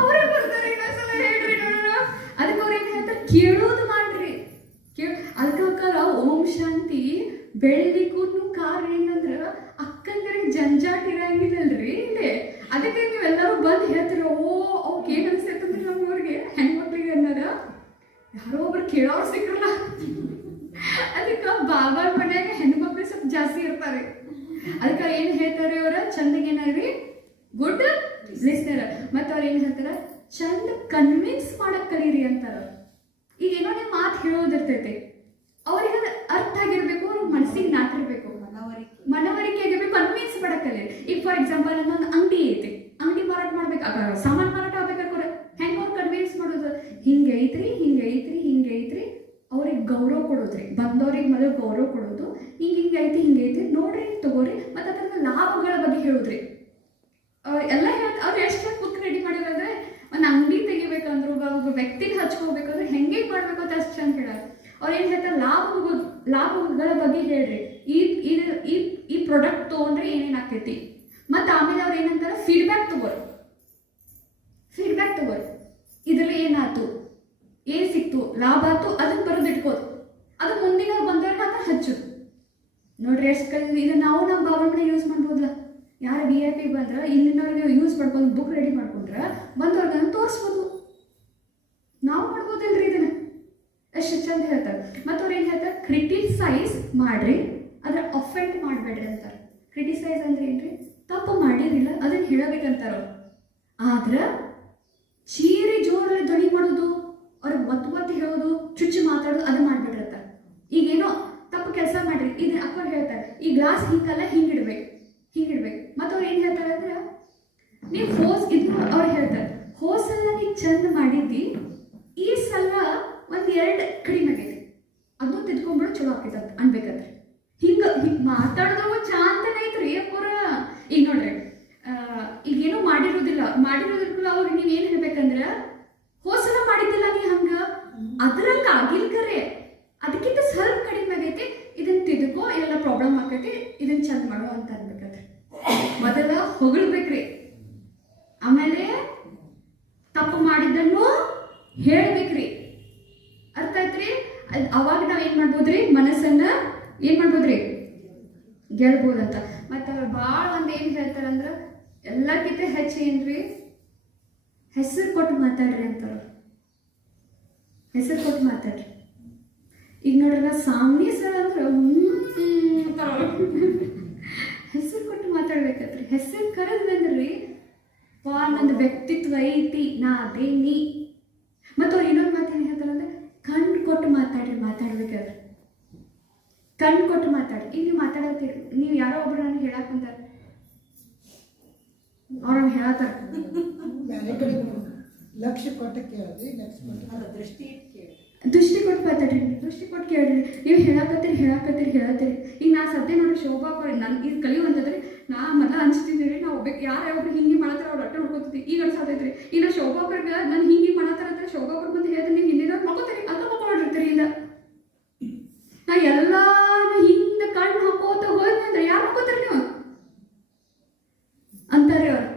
ಅವರೇ ಬರ್ತಾರೆ ಇನ್ನೊಂದ್ಸಲ ಹೇಳ್ರಿ ನೋಡೋಣ. ಅದಕ್ಕೆ ಅವ್ರು ಏನ್ ಹೇಳ್ತಾರೆ, ಕೇಳೋದು ಮಾಡ್ರಿ. ಅದಕ್ಕೋಸ್ಕರ ಓಂ ಶಾಂತಿ ಬೆಳ್ಳಿಗೂ ಕಾರಣ ಏನಂದ್ರ ಅಕ್ಕಂದರಿಗೆ ಜಂಜಾಟ ಇರಂಗಿಲ್ಲಲ್ರಿ ಇಲ್ಲಿ. ಅದಕ್ಕೆ ನೀವೆಲ್ಲರೂ ಬಂದು ಹೇಳ್ತೀರ, ಅವ್ಕೆ ಏನ್ ಅನ್ಸೈತಂದ್ರೆ ನಮ್ಮವ್ರಿಗೆ ಹೆಣ್ಮಕ್ಳಿಗೆ ಅನ್ನಾರ ಯಾರೋ ಒಬ್ರು ಕೇಳೋರು ಸಿಕ್ಕಲ್ಲ. ಅದಕ್ಕೆ ಬಾಬಾ ಮನ್ಯಾಗ ಹೆಣ್ಮಕ್ಳು ಸ್ವಲ್ಪ ಜಾಸ್ತಿ ಇರ್ತಾರೆ. ಅದಕ್ಕೆ ಏನ್ ಹೇಳ್ತಾರೆ ಅವ್ರ ಚಂದಗೆ ಏನಾಗ್ರಿ ಗುಡ್ ಲಿಸ್ನರ್. ಮತ್ತೆ ಅವ್ರು ಏನ್ ಹೇಳ್ತಾರ, ಚಂದ ಕನ್ವಿನ್ಸ್ ಮಾಡಕ್ ಕಲೀರಿ ಅಂತಾರ. ಈಗ ಏನೋ ನೀವು ಮಾತು ಹೇಳೋದಿರ್ತೈತಿ, ಅವ್ರಿಗೆ ಅರ್ಥ ಆಗಿರ್ಬೇಕು, ಅವ್ರ ಮನಸ್ಸಿಗೆ ನಾಟಿರ್ಬೇಕು, ಮನವರಿಕೆ ಆಗಿರ್ಬೇಕು, ಕನ್ವಿನ್ಸ್ ಮಾಡಕ್ಕಲ್ಲ. ಈಗ ಫಾರ್ ಎಕ್ಸಾಂಪಲ್ ನನ್ನೊಂದು ಅಂಗಡಿ ಐತಿ, ಅಂಗಡಿ ಮಾರಾಟ ಮಾಡ್ಬೇಕಾಗ ಸಾಮಾನು ಮಾರಾಟ ಆಗ್ಬೇಕಾದ್ರೆ ಹೆಂಗೆ ಅವ್ರು ಕನ್ವಿನ್ಸ್ ಮಾಡೋದು, ಹಿಂಗೈತ್ರಿ ಅವ್ರಿಗೆ ಗೌರವ ಕೊಡೋದ್ರಿ, ಬಂದವ್ರಿಗೆ ಮೊದಲು ಗೌರವ ಕೊಡೋದು, ಹಿಂಗೈತಿ ನೋಡ್ರಿ ತಗೋರಿ, ಮತ್ತೆ ಅದರ ಲಾಭಗಳ ಬಗ್ಗೆ ಹೇಳೋದ್ರಿ. ಎಲ್ಲ ಅವ್ರು ಎಷ್ಟು ಬುಕ್ ರೆಡಿ ಮಾಡಿದ್ರೆ ಒಂದು ಅಂಗಡಿ ತೆಗಿಬೇಕಂದ್ರು, ಒಬ್ಬ ವ್ಯಕ್ತಿಗೆ ಹಚ್ಕೋಬೇಕಂದ್ರೆ ಹೆಂಗೆ ಮಾಡ್ಬೇಕು ಅಂತ ಅಷ್ಟು ಚಂದ ಹೇಳೋರು. ಅವ್ರು ಏನು ಹೇಳ್ತಾರೆ, ಲಾಭಗಳ ಬಗ್ಗೆ ಹೇಳ್ರಿ, ಈ ಪ್ರಾಡಕ್ಟ್ ತೊಗೊಂಡ್ರೆ ಏನೇನು ಆಕೈತಿ. ಮತ್ತು ಆಮೇಲೆ ಅವ್ರು ಏನಂತಾರೆ, ಫೀಡ್ಬ್ಯಾಕ್ ತಗೋರಿ, ಇದ್ರಲ್ಲಿ ಏನಾಯ್ತು, ಏನು ಸಿಕ್ತು, ಲಾಭ ಆಯ್ತು, ಅದನ್ನ ಬರೋದು ಇಟ್ಕೋದು, ಅದು ಮುಂದಿನ ಬಂದವ್ರಿಗೆ ಅಂತ ಹಚ್ಚೋದು. ನೋಡ್ರಿ ಎಷ್ಟು ಇದು ನಾವು ನಮ್ಮ ಬಾಬಾ ಯೂಸ್ ಮಾಡ್ಬೋದಲ್ಲ. ಯಾರು VIP ಬಂದ್ರೆ ಇಲ್ಲಿನವ್ರಿಗೆ ಯೂಸ್ ಮಾಡ್ಕೊಂಡು ಬುಕ್ ರೆಡಿ ಮಾಡ್ಕೊಂಡ್ರೆ ಬಂದವ್ರಿಗೆ ತೋರಿಸ್ಬೋದು, ನಾವು ಮಾಡ್ಬೋದಲ್ರಿ ಇದನ್ನ. ಎಷ್ಟು ಚಂದ ಹೇಳ್ತಾರೆ. ಮತ್ತು ಅವ್ರು ಏನು ಹೇಳ್ತಾರೆ, ಕ್ರಿಟಿಸೈಸ್ ಮಾಡ್ರಿ, ಅದ್ರ ಅಫೆಂಡ್ ಮಾಡಬೇಡ್ರಿ ಅಂತಾರೆ. ಕ್ರಿಟಿಸೈಸ್ ಅಂದ್ರೆ ಏನ್ರಿ, ತಪ್ಪು ಮಾಡಿರಿಲ್ಲ ಅದನ್ನ ಹೇಳಬೇಕಂತಾರ ಅವ್ರು. ಆದ್ರೆ ಚೀರಿ ಜೋರಲ್ಲಿ ಧ್ವನಿ ಮಾಡೋದು, ಅವ್ರಿಗೆ ಒತ್ತು ಹೇಳೋದು, ಚುಚ್ಚಿ ಮಾತಾಡೋದು ಅದನ್ನ ಮಾಡ್ಬೇಡ್ರಿ ಅಂತಾರೆ. ಈಗೇನೋ ತಪ್ಪು ಕೆಲಸ ಮಾಡ್ರಿ, ಇದು ಅಕ್ಕ ಹೇಳ್ತಾರೆ, ಈ ಗ್ಲಾಸ್ ಹಿಂಗಲ್ಲ ಹಿಂಗಿಡ್ಬೇಕು. ಮತ್ತು ಅವ್ರು ಏನು ಹೇಳ್ತಾರೆ ಅಂದ್ರೆ, ನೀವು ಅವ್ರು ಹೇಳ್ತಾರೆ, ಹೋಸಲ್ಲ ನೀವು ಚಂದ ಮಾಡಿದ್ದಿ, ಈ ಸಲ 1-2 ಕಡಿಮೆ ಆಗೈತಿ, ಅದನ್ನು ತಿದ್ಕೊಂಡ್ಬಿಡು ಚಲೋ ಆಕೈತೆ ಅಂತ ಅನ್ಬೇಕಂದ್ರೆ. ಹಿಂಗೆ ಮಾತಾಡೋದು ಚಾಂತನ ಐತ್ರಿ ಪೂರ. ಈಗ ನೋಡ್ರಿ, ಈಗೇನೋ ಮಾಡಿರೋದಿಲ್ಲ ಅವ್ರಿಗೆ ನೀವು ಏನು ಹೇಳ್ಬೇಕಂದ್ರೆ, ಹೋಸಲ ಮಾಡಿದ್ದಿಲ್ಲ ನೀ ಹಂಗ, ಅದ್ರಂಗ ಆಗಿಲ್ಕರೆ ಅದಕ್ಕಿಂತ ಸ್ವಲ್ಪ ಕಡಿಮೆ ಆಗೈತಿ, ಇದನ್ನ ತಿದ್ಕೋ, ಇಲ್ಲೆಲ್ಲ ಪ್ರಾಬ್ಲಮ್ ಆಕೈತಿ, ಇದನ್ನ ಚಂದ ಮಾಡೋ ಅಂತ ಅನ್ಬೇಕಂದ್ರೆ. ಮೊದಲ ಹೊಗಳ್ಬೇಕ್ರಿ, ಆಮೇಲೆ ತಪ್ಪು ಮಾಡಿದ್ದನ್ನು ಹೇಳ್ಬೇಕ್ರಿ. ಅರ್ಥ ಆಯ್ತ್ರಿ? ಅವಾಗ ನಾವ್ ಏನ್ ಮಾಡ್ಬೋದ್ರಿ, ಮನಸ್ಸನ್ನ ಏನ್ ಮಾಡ್ಬೋದ್ರಿ, ಗೆಲ್ಬೋದಂತ. ಮತ್ತು ಅವ್ರು ಭಾಳ ಒಂದು ಏನು ಹೇಳ್ತಾರಂದ್ರ, ಎಲ್ಲಕ್ಕಿಂತ ಹೆಚ್ಚು ಏನ್ರಿ, ಹೆಸರು ಕೊಟ್ಟು ಮಾತಾಡ್ರಿ ಅಂತಾರ. ಹೆಸರು ಕೊಟ್ಟು ಮಾತಾಡ್ರಿ. ಈಗ ನೋಡ್ರಿ, ಸಾಮ್ನಿ ಸರ್ ಅಂದ್ರೆ ಹೆಸರು ಕೊಟ್ಟು ಮಾತಾಡ್ಬೇಕತ್ರಿ. ಹೆಸರು ಕರೆದ್ರಿ, ನಂದು ವ್ಯಕ್ತಿತ್ವ ಐತಿ, ನಾ ಅದೇ ನೀ. ಮತ್ತು ಅವ್ರು ಇನ್ನೊಂದು ಮಾತು ಏನು ಹೇಳ್ತಾರಂದ್ರೆ, ಕಣ್ಣು ಕೊಟ್ಟು ಮಾತಾಡ್ಬೇಕಾದ್ರೆ ಕಣ್ಣು ಕೊಟ್ಟು ಮಾತಾಡಿ. ಈಗ ನೀವು ಮಾತಾಡತ್ತೀರಿ, ನೀವು ಯಾರೋ ಒಬ್ರು ನನಗೆ ಹೇಳಕ್ ಬಂದಾರ, ಅವ್ರು ಹೇಳತ್ತಾರ, ಲಕ್ಷ್ಯ ಕೊಟ್ಟು ಕೇಳ್ರಿ, ದೃಷ್ಟಿ ಕೊಟ್ಟು ಮಾತಾಡ್ರಿ, ದೃಷ್ಟಿ ಕೊಟ್ಟು ಕೇಳ್ರಿ. ನೀವು ಹೇಳಾಕತ್ತೀರಿ. ಈಗ ನಾ ಸದ್ಯ ನೋಡಿ ಶೋಭಾ ನನ್ಗೆ ಇದು ಕಲಿಯುವಂತಂದ್ರೆ, ನಾ ಮೊದಲ ಅನ್ಸ್ತಿದ್ದೀರಿ, ನಾವು ಒಬ್ಬಕ್ಕೆ ಯಾರೊಬ್ರು ಹಿಂಗೆ ಮಾಡತ್ತಾರ ಅವ್ರು ಅಟ್ಟೆ ಹೊಡ್ಕೊತಿದ್ವಿ. ಈಗ ಅನ್ಸಾತೈತ್ರಿ, ಈಗ ನಾ ಶೋಭಾಬ್ರಿಗೆ ನಾನು ಹಿಂಗೆ ಮಾಡತ್ತಾರ ಅಂತ ಶೋಭಾಬ್ರಿಗೆ ಬಂದು ಹೇಳ್ತೀನಿ, ನೀವು ಹಿಂದಿನ ಮಕ್ಕೋತೀರಿ, ಅದ ಮಕ್ಕೊಂಡಿರ್ತೀರಿ. ಇಲ್ಲ ನಾ ಎಲ್ಲಾನು ಹಿಂದೆ ಕಣ್ಣು ಹಾಕೋತ ಹೋದ್ನಿ ಅಂದ್ರೆ ಯಾರು ಹಾಕೋತೀರಿ ನೀವು ಅಂತಾರೆ ಅವ್ರು.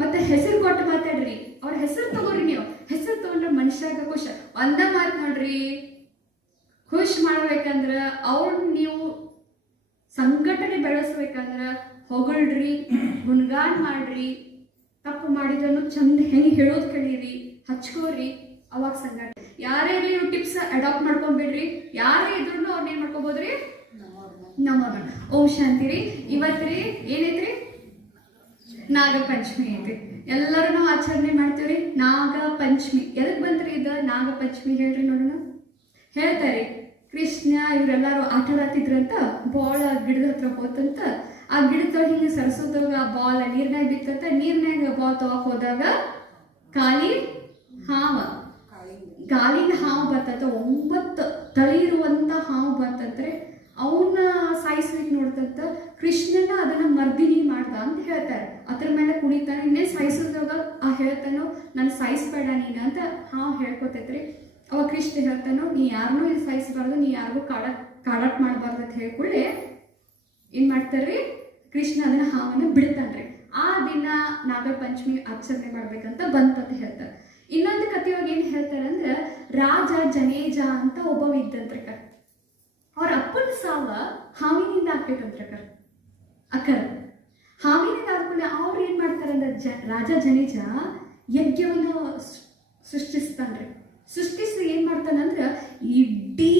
ಮತ್ತೆ ಹೆಸರು ಕೊಟ್ಟು ಮಾತಾಡ್ರಿ, ಅವ್ರ ಹೆಸರು ತಗೋರಿ. ನೀವು ಹೆಸರು ತಗೊಂಡ್ರೆ ಮನುಷ್ಯಾಗ ಖುಷ. ಒಂದ ಮಾತು ನೋಡ್ರಿ, ಖುಷ್ ಮಾಡ್ಬೇಕಂದ್ರ ಅವ್ರನ್ನ ನೀವು ಸಂಘಟನೆ ಬೆಳೆಸ್ಬೇಕಂದ್ರ ಹೊಗಳ್ರಿ, ಗುಣಗಾನ್ ಮಾಡ್ರಿ, ತಪ್ಪು ಮಾಡಿದನ್ನು ಚಂದ ಹೆಂಗೆ ಹೇಳೋದು ಕಲೀರಿ, ಹಚ್ಕೋರಿ, ಅವಾಗ ಸಂಗಾಟ. ಯಾರೇ ನೀವು ಟಿಪ್ಸ್ ಅಡಾಪ್ಟ್ ಮಾಡ್ಕೊಂಡ್ಬಿಡ್ರಿ, ಯಾರೇ ಇದ್ರು ಅವ್ರನ್ನ ಏನ್ ಮಾಡ್ಕೋಬೋದ್ರಿ, ನಮ್ಮ ಓಂ ಶಾಂತಿ ರೀ. ಇವತ್ತು ರೀ ಏನೈತ್ರಿ, ನಾಗಪಂಚಮಿ ಐತ್ರಿ. ಎಲ್ಲರೂ ನಾವು ಆಚರಣೆ ಮಾಡ್ತೀವ್ರಿ ನಾಗಪಂಚಮಿ. ಎದಕ್ ಬಂದ್ರಿ ಇದು ನಾಗಪಂಚಮಿ ಹೇಳ್ರಿ ನೋಡೋಣ. ಹೇಳ್ತಾರೆ ಕೃಷ್ಣ ಇವರೆಲ್ಲರೂ ಆಟ ಆಡ್ತಿದ್ರಂತ, ಬಾಲ್ ಗಿಡದ ಹತ್ರ ಹೋತಂತ, ಆ ಗಿಡದೊಳಗೆ ಹಿಂಗೆ ಸರಸೋದಾಗ ಆ ಬಾಲ್ ನೀರ್ನಾಗ ಬಿತ್ತಂತ, ನೀರ್ನಾಗ ಬಾಲ್ ತಗೋಕ್ ಹೋದಾಗ ಗಾಲಿನ ಹಾವು ಬರ್ತಂತ, 9 ತಲೆ ಇರುವಂತ ಹಾವು ಬರ್ತಂತ್ರೆ. ಅವನ್ನ ಸಾಯಿಸ್ಲಿಕ್ಕೆ ನೋಡ್ತಂತ, ಕೃಷ್ಣನ ಅದನ್ನ ಮರ್ದಿನಿ ಮಾಡ್ದ ಅಂತ ಹೇಳ್ತಾರೆ. ಅದ್ರ ಮೇಲೆ ಕುಣಿತಾನೆ, ಇನ್ನೇ ಸಾಯಿಸಿದಾಗ ಆ ಹೇಳ್ತಾನೋ ನಾನು ಸಾಯಿಸ್ಬೇಡ ನೀನು ಅಂತ ಹಾವು ಹೇಳ್ಕೊತೈತ್ರಿ. ಅವಾಗ ಕೃಷ್ಣ ಹೇಳ್ತಾನೋ ನೀ ಯಾರನ್ನೂ ಇಲ್ಲಿ ಸಾಯಿಸಬಾರ್ದು, ನೀ ಯಾರಿಗೂ ಕಾಡಾಟ ಮಾಡಬಾರ್ದು ಅಂತ ಹೇಳ್ಕೊಳ್ಳಿ ಏನ್ ಮಾಡ್ತಾರ್ರಿ, ಕೃಷ್ಣ ಅದನ್ನ ಹಾವನ್ನ ಬಿಡ್ತಾನ್ರಿ. ಆ ದಿನ ನಾಗಪಂಚಮಿ ಆಚರಣೆ ಮಾಡ್ಬೇಕಂತ ಬಂತಂತ ಹೇಳ್ತಾರೆ. ಇನ್ನೊಂದು ಕಥೆಯೊಳಗೆ ಏನ್ ಹೇಳ್ತಾರೆ ಅಂದ್ರೆ, ರಾಜ ಜನೇಜ ಅಂತ ಒಬ್ಬ ಇದ್ದಂತ್ರಕ, ಅವ್ರ ಅಪ್ಪನ ಸಾವ ಹಾವಿನಿಂದ ಆಗ್ಬೇಕಂತ್ರಕ. ಹಾವಿನಿಂದ ಆದ್ಮೇಲೆ ಅವ್ರು ಏನ್ ಮಾಡ್ತಾರಂದ್ರೆ, ರಾಜ ಜನೇಜ ಯಜ್ಞವನ್ನು ಸೃಷ್ಟಿಸ್ತಾನ್ರಿ. ಸೃಷ್ಟಿಸಿ ಏನ್ ಮಾಡ್ತಾನಂದ್ರ, ಇಡೀ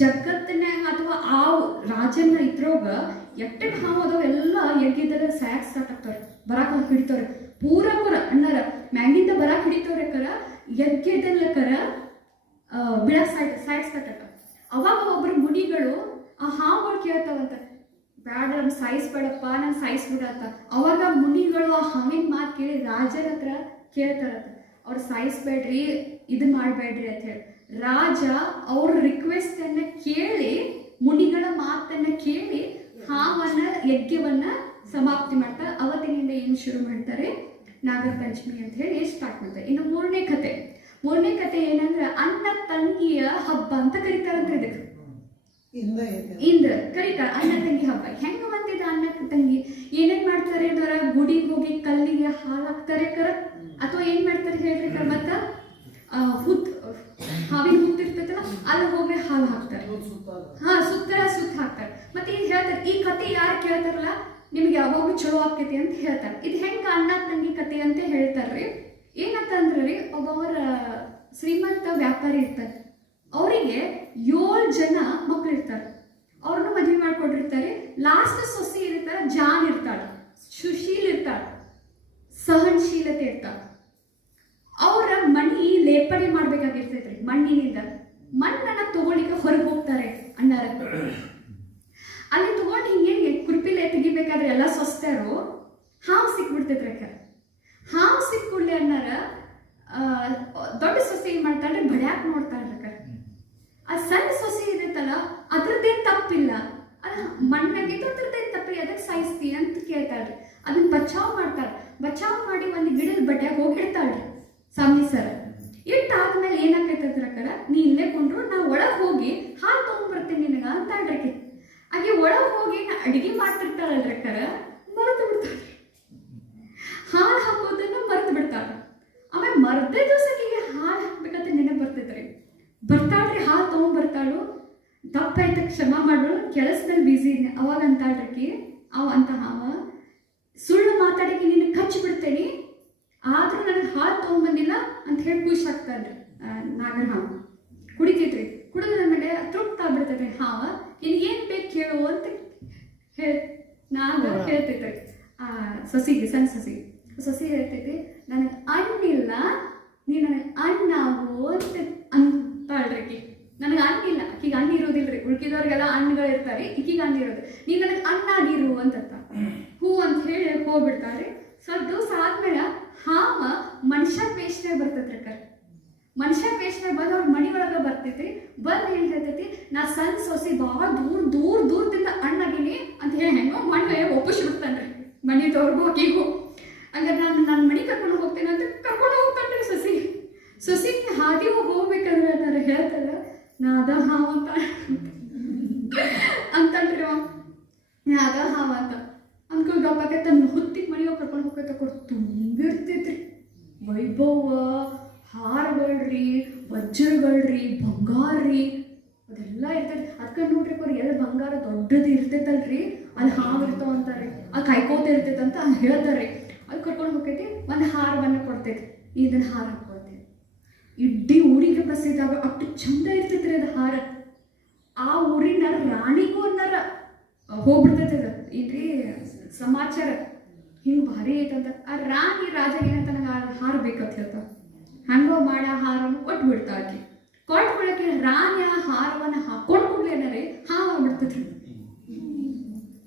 ಜಗತ್ತಿನಾಗ ಅಥವಾ ಆ ರಾಜನ ಇದ್ರೋಗ ಎಟ್ಟೆಟ್ ಹಾವು ಅದಾವ ಎಲ್ಲ ಯಜ್ಞದಲ್ಲ ಸಾಯಕ್ ಸ್ಟಾರ್ಟ್ ಆಗ್ತಾವ್ರೆ, ಬರಾಕ್ ಹಿಡಿತವ್ರೆ. ಪೂರ ಅಣ್ಣರ ಮ್ಯಾಗಿಂದ ಬರಾಕ್ ಹಿಡಿತವ್ರೆ ಕರ, ಯಜ್ಞದಲ್ಲ ಕರ ಬಿಡಕ್ ಸಾಯಕ್ ಸ್ಟಾರ್ಟ್ ಆಗ್ತಾವ. ಅವಾಗ ಒಬ್ರು ಮುನಿಗಳು ಆ ಹಾವುಗಳು ಕೇಳ್ತಾವಂತ, ಬೇಡ ನಮ್ ಸಾಯಿಸ್ಬೇಡಪ್ಪ, ನಾನು ಸಾಯಿಸ್ಬಿಡತ್ತ. ಅವಾಗ ಮುನಿಗಳು ಆ ಹಾವಿನ ಮಾತು ಕೇಳಿ ರಾಜರ ಹತ್ರ ಕೇಳ್ತಾರಂತ, ಅವ್ರು ಸಾಯಿಸ್ಬೇಡ್ರಿ, ಇದು ಮಾಡ್ಬೇಡ್ರಿ ಅಂತ ಹೇಳಿ. ರಾಜ ಅವ್ರ ರಿಕ್ವೆಸ್ಟ್ ಅನ್ನ ಕೇಳಿ, ಮುನಿಗಳ ಮಾತನ್ನ ಕೇಳಿ ಹಾವನ್ನ ಯಜ್ಞವನ್ನ ಸಮಾಪ್ತಿ ಮಾಡ್ತಾರೆ. ಅವತ್ತಿನಿಂದ ಏನು ಶುರು ಮಾಡ್ತಾರೆ, ನಾಗಪಂಚಮಿ ಅಂತ ಹೇಳಿ ಸ್ಟಾರ್ಟ್ ಮಾಡ್ತಾರೆ. ಇನ್ನು ಮೂರನೇ ಕತೆ ಏನಂದ್ರೆ, ಅಣ್ಣ ತಂಗಿಯ ಹಬ್ಬ ಅಂತ ಕರೀತಾರಂತ. ಇದಕ್ಕೆ ಇಂದ ಕರೀತಾರ ಅಣ್ಣ ತಂಗಿ ಹಬ್ಬ. ಹೆಂಗ ಬಂದಿದೆ ಅಣ್ಣ ತಂಗಿ, ಏನೇನ್ ಮಾಡ್ತಾರೆ ಅಂದ್ರೆ, ಗುಡಿಗೆ ಹೋಗಿ ಕಲ್ಲಿಗೆ ಹಾಲು ಹಾಕ್ತಾರೆ ಕರ, ಅಥವಾ ಏನ್ ಮಾಡ್ತಾರೆ ಹೇಳ್ರಿ ಕರ, ಮತ್ತ ಹಾವಿನ ಹುತ್ತಿರ್ತೈತಲ್ಲ ಅಲ್ಲಿ ಹೋಗಿ ಹಾಲು ಹಾಕ್ತಾರೆ. ಸುತ್ತ ಹಾಕ್ತಾರೆ. ಮತ್ತೆ ಈಗ ಹೇಳ್ತಾರೆ, ಈ ಕತೆ ಯಾರು ಕೇಳ್ತಾರಲ್ಲ ನಿಮ್ಗೆ ಯಾವಾಗೂ ಚಲೋ ಆಕೈತಿ ಅಂತ ಹೇಳ್ತಾರೆ. ಇದು ಹೆಂಗ ಅಣ್ಣ ತಂಗಿ ಕತೆ ಅಂತ ಹೇಳ್ತಾರ್ರಿ. ಏನಂತಂದ್ರಿ, ಒಬ್ಬವರ ಶ್ರೀಮಂತ ವ್ಯಾಪಾರಿ ಇರ್ತಾರೆ, ಅವರಿಗೆ 7 ಜನ ಮಕ್ಳು ಇರ್ತಾರೆ. ಅವ್ರನ್ನ ಮದುವೆ ಮಾಡ್ಕೊಂಡಿರ್ತಾರೆ. ಲಾಸ್ಟ್ ಸೊಸಿ ಇರ್ತಾರ, ಜಾನ್ ಇರ್ತಾಳೆ, ಸುಶೀಲ್ ಇರ್ತಾಳೆ, ಸಹನಶೀಲತೆ ಇರ್ತಾಳೆ. ಅವರ ಮಣಿ ಲೇಪನೆ ಮಾಡ್ಬೇಕಾಗಿರ್ತೈತ್ರಿ. ಮಣ್ಣನ್ನ ತಗೊಳ್ಳಿಕ್ಕೆ ಹೊರಗೆ ಹೋಗ್ತಾರೆ ಅಣ್ಣಾರ. ಅಲ್ಲಿ ತಗೊಂಡು ಹಿಂಗೇನು ಕುರ್ಪಿಲೆ ತೆಗಿಬೇಕಾದ್ರೆ ಎಲ್ಲ ಸೊಸ್ತಾರು ಹಾವು ಸಿಕ್ಬಿಡ್ತೈತ್ರಿ. ಹಾವು ಸಿಕ್ಕುಡ್ಲಿ ಅಣ್ಣಾರ ದೊಡ್ಡ ಸೊಸೆ ಏನ್ ಮಾಡ್ತಾಳ್ರಿ, ಬಡ್ಯಾಕ್ ನೋಡ್ತಾಳ್ರಿ. ಆ ಸಣ್ಣ ಸೊಸೆ ಇರುತ್ತಲ್ಲ ಅದ್ರದ್ದೇನ್ ತಪ್ಪಿಲ್ಲ, ಅದ ಮಣ್ಣಾಗಿದ್ದು ಅದ್ರದ್ದೇನ್ ತಪ್ಪಿಲ್ಲ, ಅದಕ್ಕೆ ಸಾಯಿಸ್ತಿ ಅಂತ ಕೇಳ್ತಾಳ್ರಿ. ಅದನ್ನ ಬಚಾವ್ ಮಾಡಿ ಒಂದು ಗಿಡದ ಬಡ್ಯಾಗ ಹೋಗಿಡ್ತಾಳ್ರಿ ಸಾಮಿ ಸರ. ಇಟ್ಟಾದ್ಮೇಲೆ ಏನಾಕೈತದ್ರಕರ, ನೀ ಇಲ್ಲೇ ಕೊಂಡ್ರು ನಾ ಒಳಗೆ ಹೋಗಿ ಹಾಲು ತಗೊಂಡ್ಬರ್ತೀನಿ ನಿನಗ ಅಂತ ಆಡ್ರಕಿ. ಹಾಗೆ ಒಳಗೆ ಹೋಗಿ ನಾ ಅಡಿಗೆ ಮಾಡ್ತಿರ್ತಾಳಲ್ರಕರ, ಮರೆತು ಬಿಡ್ತಾಳೆ, ಹಾಲು ಹಾಕೋದನ್ನ ಮರೆತು ಬಿಡ್ತಾಳೆ. ಆಮೇಲೆ ಮರ್ದೇ ದಿವಸಕ್ಕೆ ಹಾಲು ಹಾಕ್ಬೇಕಂತ ನೆನಪು ಬರ್ತಾಳ್ರಿ. ಹಾಲು ತಗೊಂಡ್ಬರ್ತಾಳು, ತಪ್ಪಾಯ್ತ ಕ್ಷಮಾ ಮಾಡೋಳು, ಕೆಲಸದಲ್ಲಿ ಬ್ಯುಸಿ ಇದೆ. ಅವಾಗ ಅಂತಾಳ್ರಕಿ ಅಂತ ಹಾವ, ಸುಳ್ಳು ಮಾತಾಡಕ್ಕೆ ನಿನ್ನ ಕಚ್ಚಿ ಬಿಡ್ತೇನೆ, ಆದ್ರೂ ನನಗೆ ಹಾಲು ತಗೊಂಡ್ಬಂದಿಲ್ಲ ಅಂತ ಹೇಳಿ ಖುಷಿ ಆಗ್ತಾಳ್ರಿ. ನಾಗರ ಹಾವು ಕುಡಿತೈತ್ರಿ. ಕುಡಿದ ಮೇಲೆ ತೃಪ್ತ ಆಗ್ಬಿಡ್ತೈತ್ರಿ ಹಾವ. ಇನ್ನು ಏನ್ ಬೇಕು ಕೇಳು ಅಂತ ನಾಗ ಹೇಳ್ತೈತ್ರಿ ಸೊಸಿಗೆ, ಸಣ್ಣ ಸೊಸಿ ಹೇಳ್ತೈತಿ, ನನಗೆ ಹಣ್ಣಿಲ್ಲ, ನೀ ನನಗೆ ಹಣ್ಣಾಗು ಅಂತ ಅಂತಾಳ್ರಿ. ನನಗೆ ಹಣ್ಣಿಲ್ಲ, ಆಕಿಗೆ ಹಣ್ಣು ಇರೋದಿಲ್ರಿ, ಉಳ್ಕಿದವ್ರಿಗೆಲ್ಲ ಹಣ್ಣುಗಳು ಇರ್ತಾರೆ, ಈಕಿಗೆ ಹಣ್ಣು ಇರೋದು, ನೀ ನನಗೆ ಹಣ್ಣಾಗಿರು ಅಂತ ಹೂ ಅಂತ ಹೇಳಿ ಹೋಗ್ಬಿಡ್ತಾಳ್ರಿ. ಸ್ವಲ್ಪ ದಿವಸ ಆದ್ಮೇಲೆ ಹಾವ ಮನುಷ್ಯ ವೇಷನೆ ಬರ್ತೈತ್ರಿ. ಮನುಷ್ಯ ವೇಷನೆ ಬಂದು ಅವ್ರ ಮನಿ ಒಳಗ ಬರ್ತೈತಿ. ಬಂದು ಏನ್ ಹೇಳ್ತೈತಿ, ನಾ ಸಣ್ಣ ಸೊಸಿ ಭಾಳ ದೂರದಿಂದ ಹಣ್ಣಾಗಿನಿ ಅಂತ ಹೇಳಿ ಹೆಂಗೋ ಮಣ್ಣು ಒಪ್ಪಿಸ್ಬಿಡ್ತಾನ್ರಿ ಮನಿದವ್ರಿಗೂ ಆಕಿಗೂ. ಹಂಗಾರೆ ನನ್ನ ಮನೆ ಕರ್ಕೊಂಡು ಹೋಗ್ತೇನೆ ಅಂತ ಕರ್ಕೊಂಡು ಹೋಗ್ತಾನ್ರಿ ಸೊಸಿಗೆ ಹಾದಿಗೂ ಹೋಗ್ಬೇಕಾದ್ರೆ ನಾನು ಹೇಳ್ತಾರ, ನಾ ಅದ ಹಾವ ಅಂತನ್ರಿ ನಾ ಅದ ಹಾವ ಅಂತ ಅಂದ್ಕೊಂಡು ಗಪ್ಪಕ್ಕೆ ತನ್ನ ಹುತ್ತಿಗೆ ಮನೆಗೆ ಕರ್ಕೊಂಡು ಹೋಗ್ತಾ ತುಂಬಿರ್ತೈತ್ರಿ. ವೈಭವ, ಹಾರಗಳ್ರಿ, ವಜ್ರಗಳ್ರಿ, ಬಂಗಾರ್ರಿ, ಅದೆಲ್ಲ ಇರ್ತೈತಿ. ಅದಕ್ಕೆ ನೋಡ್ರಿ ಅವ್ರಿಗೆ ಎಲ್ಲ ಬಂಗಾರ ದೊಡ್ಡದು ಇರ್ತೈತಲ್ರಿ, ಅಲ್ಲಿ ಹಾವು ಇರ್ತಾವ ಅಂತಾರೆ, ಅದು ಕಾಯ್ಕೋತ ಇರ್ತೈತಂತ ಹೇಳ್ತಾರೆ. ಅದು ಕರ್ಕೊಂಡು ಹೋಗ್ತೈತಿ, ಒಂದು ಹಾರವನ್ನು ಕೊಡ್ತೈತಿ, ಇದನ್ನ ಹಾರ ಹಾಕೊಳ್ತೈತಿ. ಇಡೀ ಊರಿಗೆ ಪ್ರಸಿದ್ಧ ಅಷ್ಟು ಚಂದ ಇರ್ತೈತ್ರಿ ಅದು ಹಾರ. ಆ ಊರಿನ ರಾಣಿಗೂ ಅನ್ನಾರ ಹೋಗ್ಬಿಡ್ತೈತಿ ಅದು ಇದ್ರಿ ಸಮಾಚಾರ ಹಿಂಗೆ ಭಾರಿ ಐತಂತ. ಆ ರಾಣಿ ರಾಜ ಏನಂತ ನಂಗೆ ಹಾರ ಬೇಕಂತ ಹೇಳ್ತಾವ. ಹಂಗೋ ಮಾಡ ಹಾರವನ್ನು ಕೊಟ್ಟು ಬಿಡ್ತಾಕಿ. ಕೊಟ್ಬಿಡಕ್ಕೆ ರಾಣಿ ಆ ಹಾರವನ್ನು ಹಾಕೊಂಡು ಕೊಡ್ಲೇನಾರೆ ಹಾವಾಗ್ಬಿಡ್ತೈತ್ರಿ.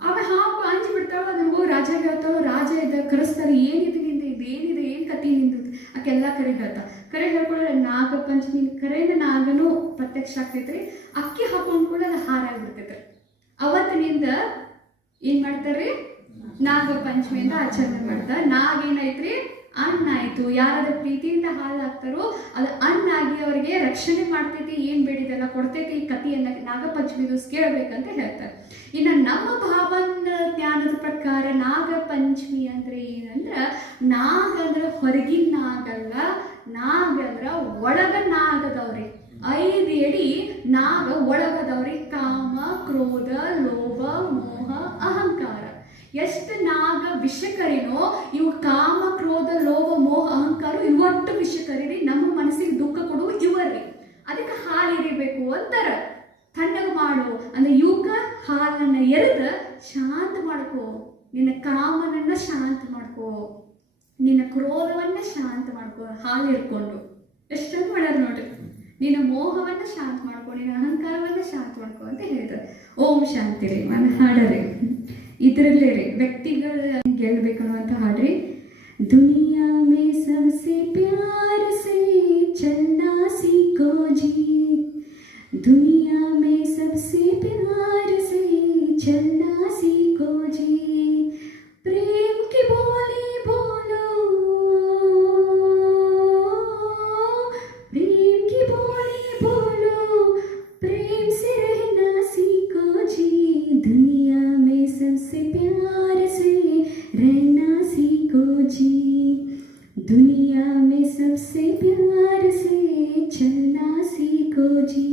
ಆಮೇಲೆ ಹಾವು ಅಂಜಿ ಬಿಡ್ತಾವ. ನನಗೂ ರಾಜ ಹೇಳ್ತಾವ, ರಾಜ ಇದ್ದ ಕರೆಸ್ತಾರೆ, ಏನಿದೆ ನಿಂದ, ಇದೇನಿದೆ, ಏನು ಕತಿ ನಿಂದು ಆಕೆಲ್ಲ ಕರೆ ಹೇಳ್ತಾ. ಕರೆ ಹೇಳ್ಕೊಂಡ್ರೆ ನಾಗ ಪಂಚಮಿ ಕರೆಯಿಂದ ನಾಗನೂ ಪ್ರತ್ಯಕ್ಷ ಆಗ್ತೈತ್ರಿ. ಅಕ್ಕಿ ಹಾಕೊಂಡು ಕೂಡ ಅದು ಹಾರ ಆಗಿಬಿಡ್ತೈತ್ರಿ. ಅವತ್ತಿನಿಂದ ಏನ್ ಮಾಡ್ತಾರ್ರಿ, ನಾಗ ಪಂಚಮಿಯಿಂದ ಆಚರಣೆ ಮಾಡ್ತಾರೆ. ನಾಗ ಏನೈತ್ರಿ, ಅನ್ನ ಆಯ್ತು. ಯಾರಾದ್ರೂ ಪ್ರೀತಿಯಿಂದ ಹಾಲು ಹಾಕ್ತಾರೋ ಅದು ಅನ್ನ ಆಗಿ ಅವರಿಗೆ ರಕ್ಷಣೆ ಮಾಡ್ತೈತಿ, ಏನ್ ಬೇಡಿದೆಲ್ಲ ಕೊಡ್ತೈತಿ. ಈ ಕಥೆಯನ್ನ ನಾಗಪಂಚಮಿ ಕೇಳಬೇಕಂತ ಹೇಳ್ತಾರೆ. ಇನ್ನು ನಮ್ಮ ಭಾವನ ಜ್ಞಾನದ ಪ್ರಕಾರ ನಾಗ ಪಂಚಮಿ ಅಂದ್ರೆ ಏನಂದ್ರ, ನಾಗ ಅಂದ್ರೆ ಹೊರಗಿನ ನಾಗಲ್ಲ, ನಾಗ ಅಂದ್ರ ಒಳಗ ನಾಗದವ್ರಿ. 5 ಅಡಿ ನಾಗ ಒಳಗದವ್ರಿ. ಕಾಮ, ಕ್ರೋಧ, ಲೋಭ, ಮೋಹ, ಅಹಂಕಾರ. ಎಷ್ಟು ನಾಗ ವಿಷಕರಿನೋ ಇವು ಕಾಮ, ಕ್ರೋಧ, ಲೋಭ, ಮೋಹ, ಅಹಂಕಾರ ಇವತ್ತು ವಿಷಕರಿ. ನಮ್ಮ ಮನಸ್ಸಿಗೆ ದುಃಖ ಕೊಡುವ ಇವರ್ರಿ. ಅದಕ್ಕೆ ಹಾಲು ಇರಿಬೇಕು ಅಂತಾರ. ತಣ್ಣಗೆ ಮಾಡು ಅಂದ್ರೆ ಇವಕ್ಕ ಹಾಲನ್ನ ಎರೆದು ಶಾಂತ ಮಾಡ್ಕೋ. ನಿನ್ನ ಕಾಮನನ್ನ ಶಾಂತ ಮಾಡ್ಕೋ, ನಿನ್ನ ಕ್ರೋಧವನ್ನ ಶಾಂತ ಮಾಡ್ಕೋ ಹಾಲು ಇರ್ಕೊಂಡು. ಎಷ್ಟೊಂದು ಮಾಡ್ಯಾರ ನೋಡ್ರಿ. ನಿನ್ನ ಮೋಹವನ್ನ ಶಾಂತ ಮಾಡ್ಕೊ, ನಿನ್ನ ಅಹಂಕಾರವನ್ನ ಶಾಂತ ಮಾಡ್ಕೊ ಅಂತ ಹೇಳಿದ್ರು. ಓಂ ಶಾಂತಿ ರೀ ಒಂದು ಹಾಡ್ರಿ. ಇದರಲ್ಲೇ ರೀ ವ್ಯಕ್ತಿಗಳ ಗೆಲ್ಬೇಕನ್ನುವಂಥ ಹಾಡ್ರಿ. ದುನಿಯಾ ಮೇ ಸಬ್ಸೆ ಪ್ಯಾರ ಸೇ ಚಲ್ನಾ ಸೀಖೋ ಜಿ, दुनिया में सबसे प्यार से चलना सीखो जी, प्रेम की बोली बोलो, प्रेम की बोली बोलो, प्रेम से रहना सीखो जी, दुनिया में सबसे प्यार से रहना सीखो जी, दुनिया में सबसे प्यार से चलना सीखो जी,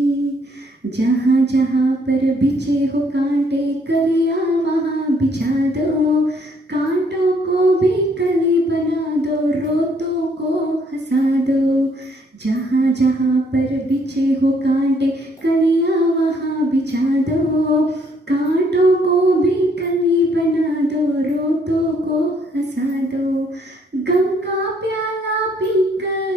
जहाँ जहाँ पर बिछे हो कांटे कलियाँ वहाँ बिछा दो, कांटों को भी कली बना दो, रोतों को हंसा दो, जहाँ जहाँ पर बिछे हो कांटे कलियाँ वहाँ बिछा दो, कांटों को भी कली बना दो, रोतों को हंसा दो, गम का प्याला पीकर,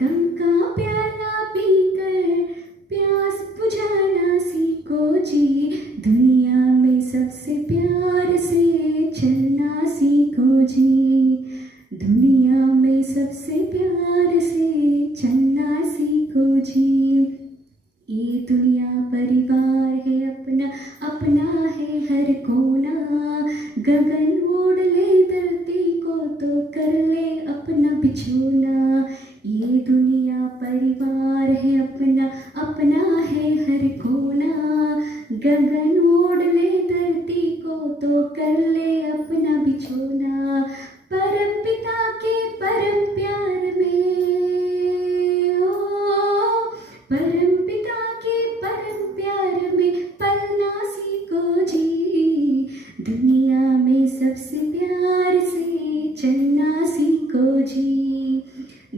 गम का प्याला पीकर प्यास बुझाना सीखो जी, दुनिया में सबसे प्यार से चलना सीखो जी, दुनिया में सबसे प्यार से चलना सीखो जी, ये दुनिया परिवार है अपना, अपना है हर कोना, गगन ओढ़ ले धरती को तो कर ले अपना बिछोना, ये दुनिया परिवार है अपना, अपना है हर कोना, गगन ओढ़ ले धरती को तो कर ले अपना बिछोना, परम पिता के परम प्यार में, ओ परम पिता के परम प्यार में पलना सीखो जी, दुनिया में सबसे प्यार से चलना सीखो जी,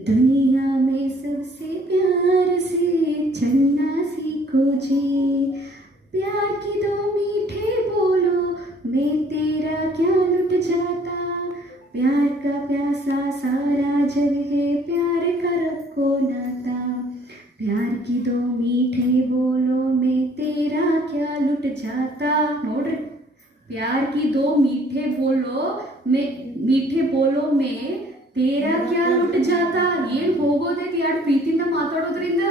दुनिया में सबसे प्यार से चलना सीखो जी, प्यार की 2 मीठे बोलो मैं तेरा क्या लुट जाता, प्यार का प्यासा सारा जग है प्यार का रखो नाता, प्यार की 2 मीठे बोलो मैं तेरा क्या लुट जाता. ನೋಡ್ರಿ, प्यार की 2 मीठे बोलो मैं तेरा क्या लुट जाता. ಏನ್ ಹೋಗೋದೈತಿ ಎರಡು ಪ್ರೀತಿಯಿಂದ ಮಾತಾಡೋದ್ರಿಂದ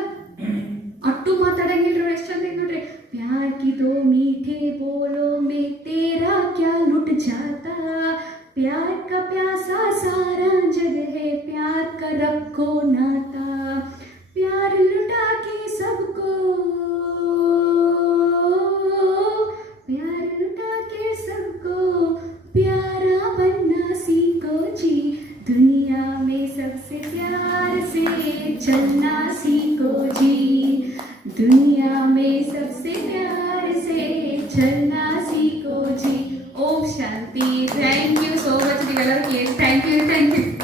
ಅಟ್ಟು ಮಾತಾಡಂಗಿಲ್ರಿ. ಎಷ್ಟು ಚಂದ ನೋಡ್ರಿ. प्यार की 2 मीठे बोलो मैं तेरा क्या लुट जाता, प्यार का प्यासा सारा जग है प्यार का रखो नाता, प्यार लुटा के सबको, प्यार लुटा के सबको प्यारा बनना सीखो जी, दुनिया में सबसे प्यार से चलना सीखो जी, दुनिया में सबसे प्यार से चलना सीखो जी. ओम ಶಾಂತಿ. ಥ್ಯಾಂಕ್ ಯು ಸೋ ಮಚ್ ನೀವೆಲ್ಲರೂ ಥ್ಯಾಂಕ್ ಯು.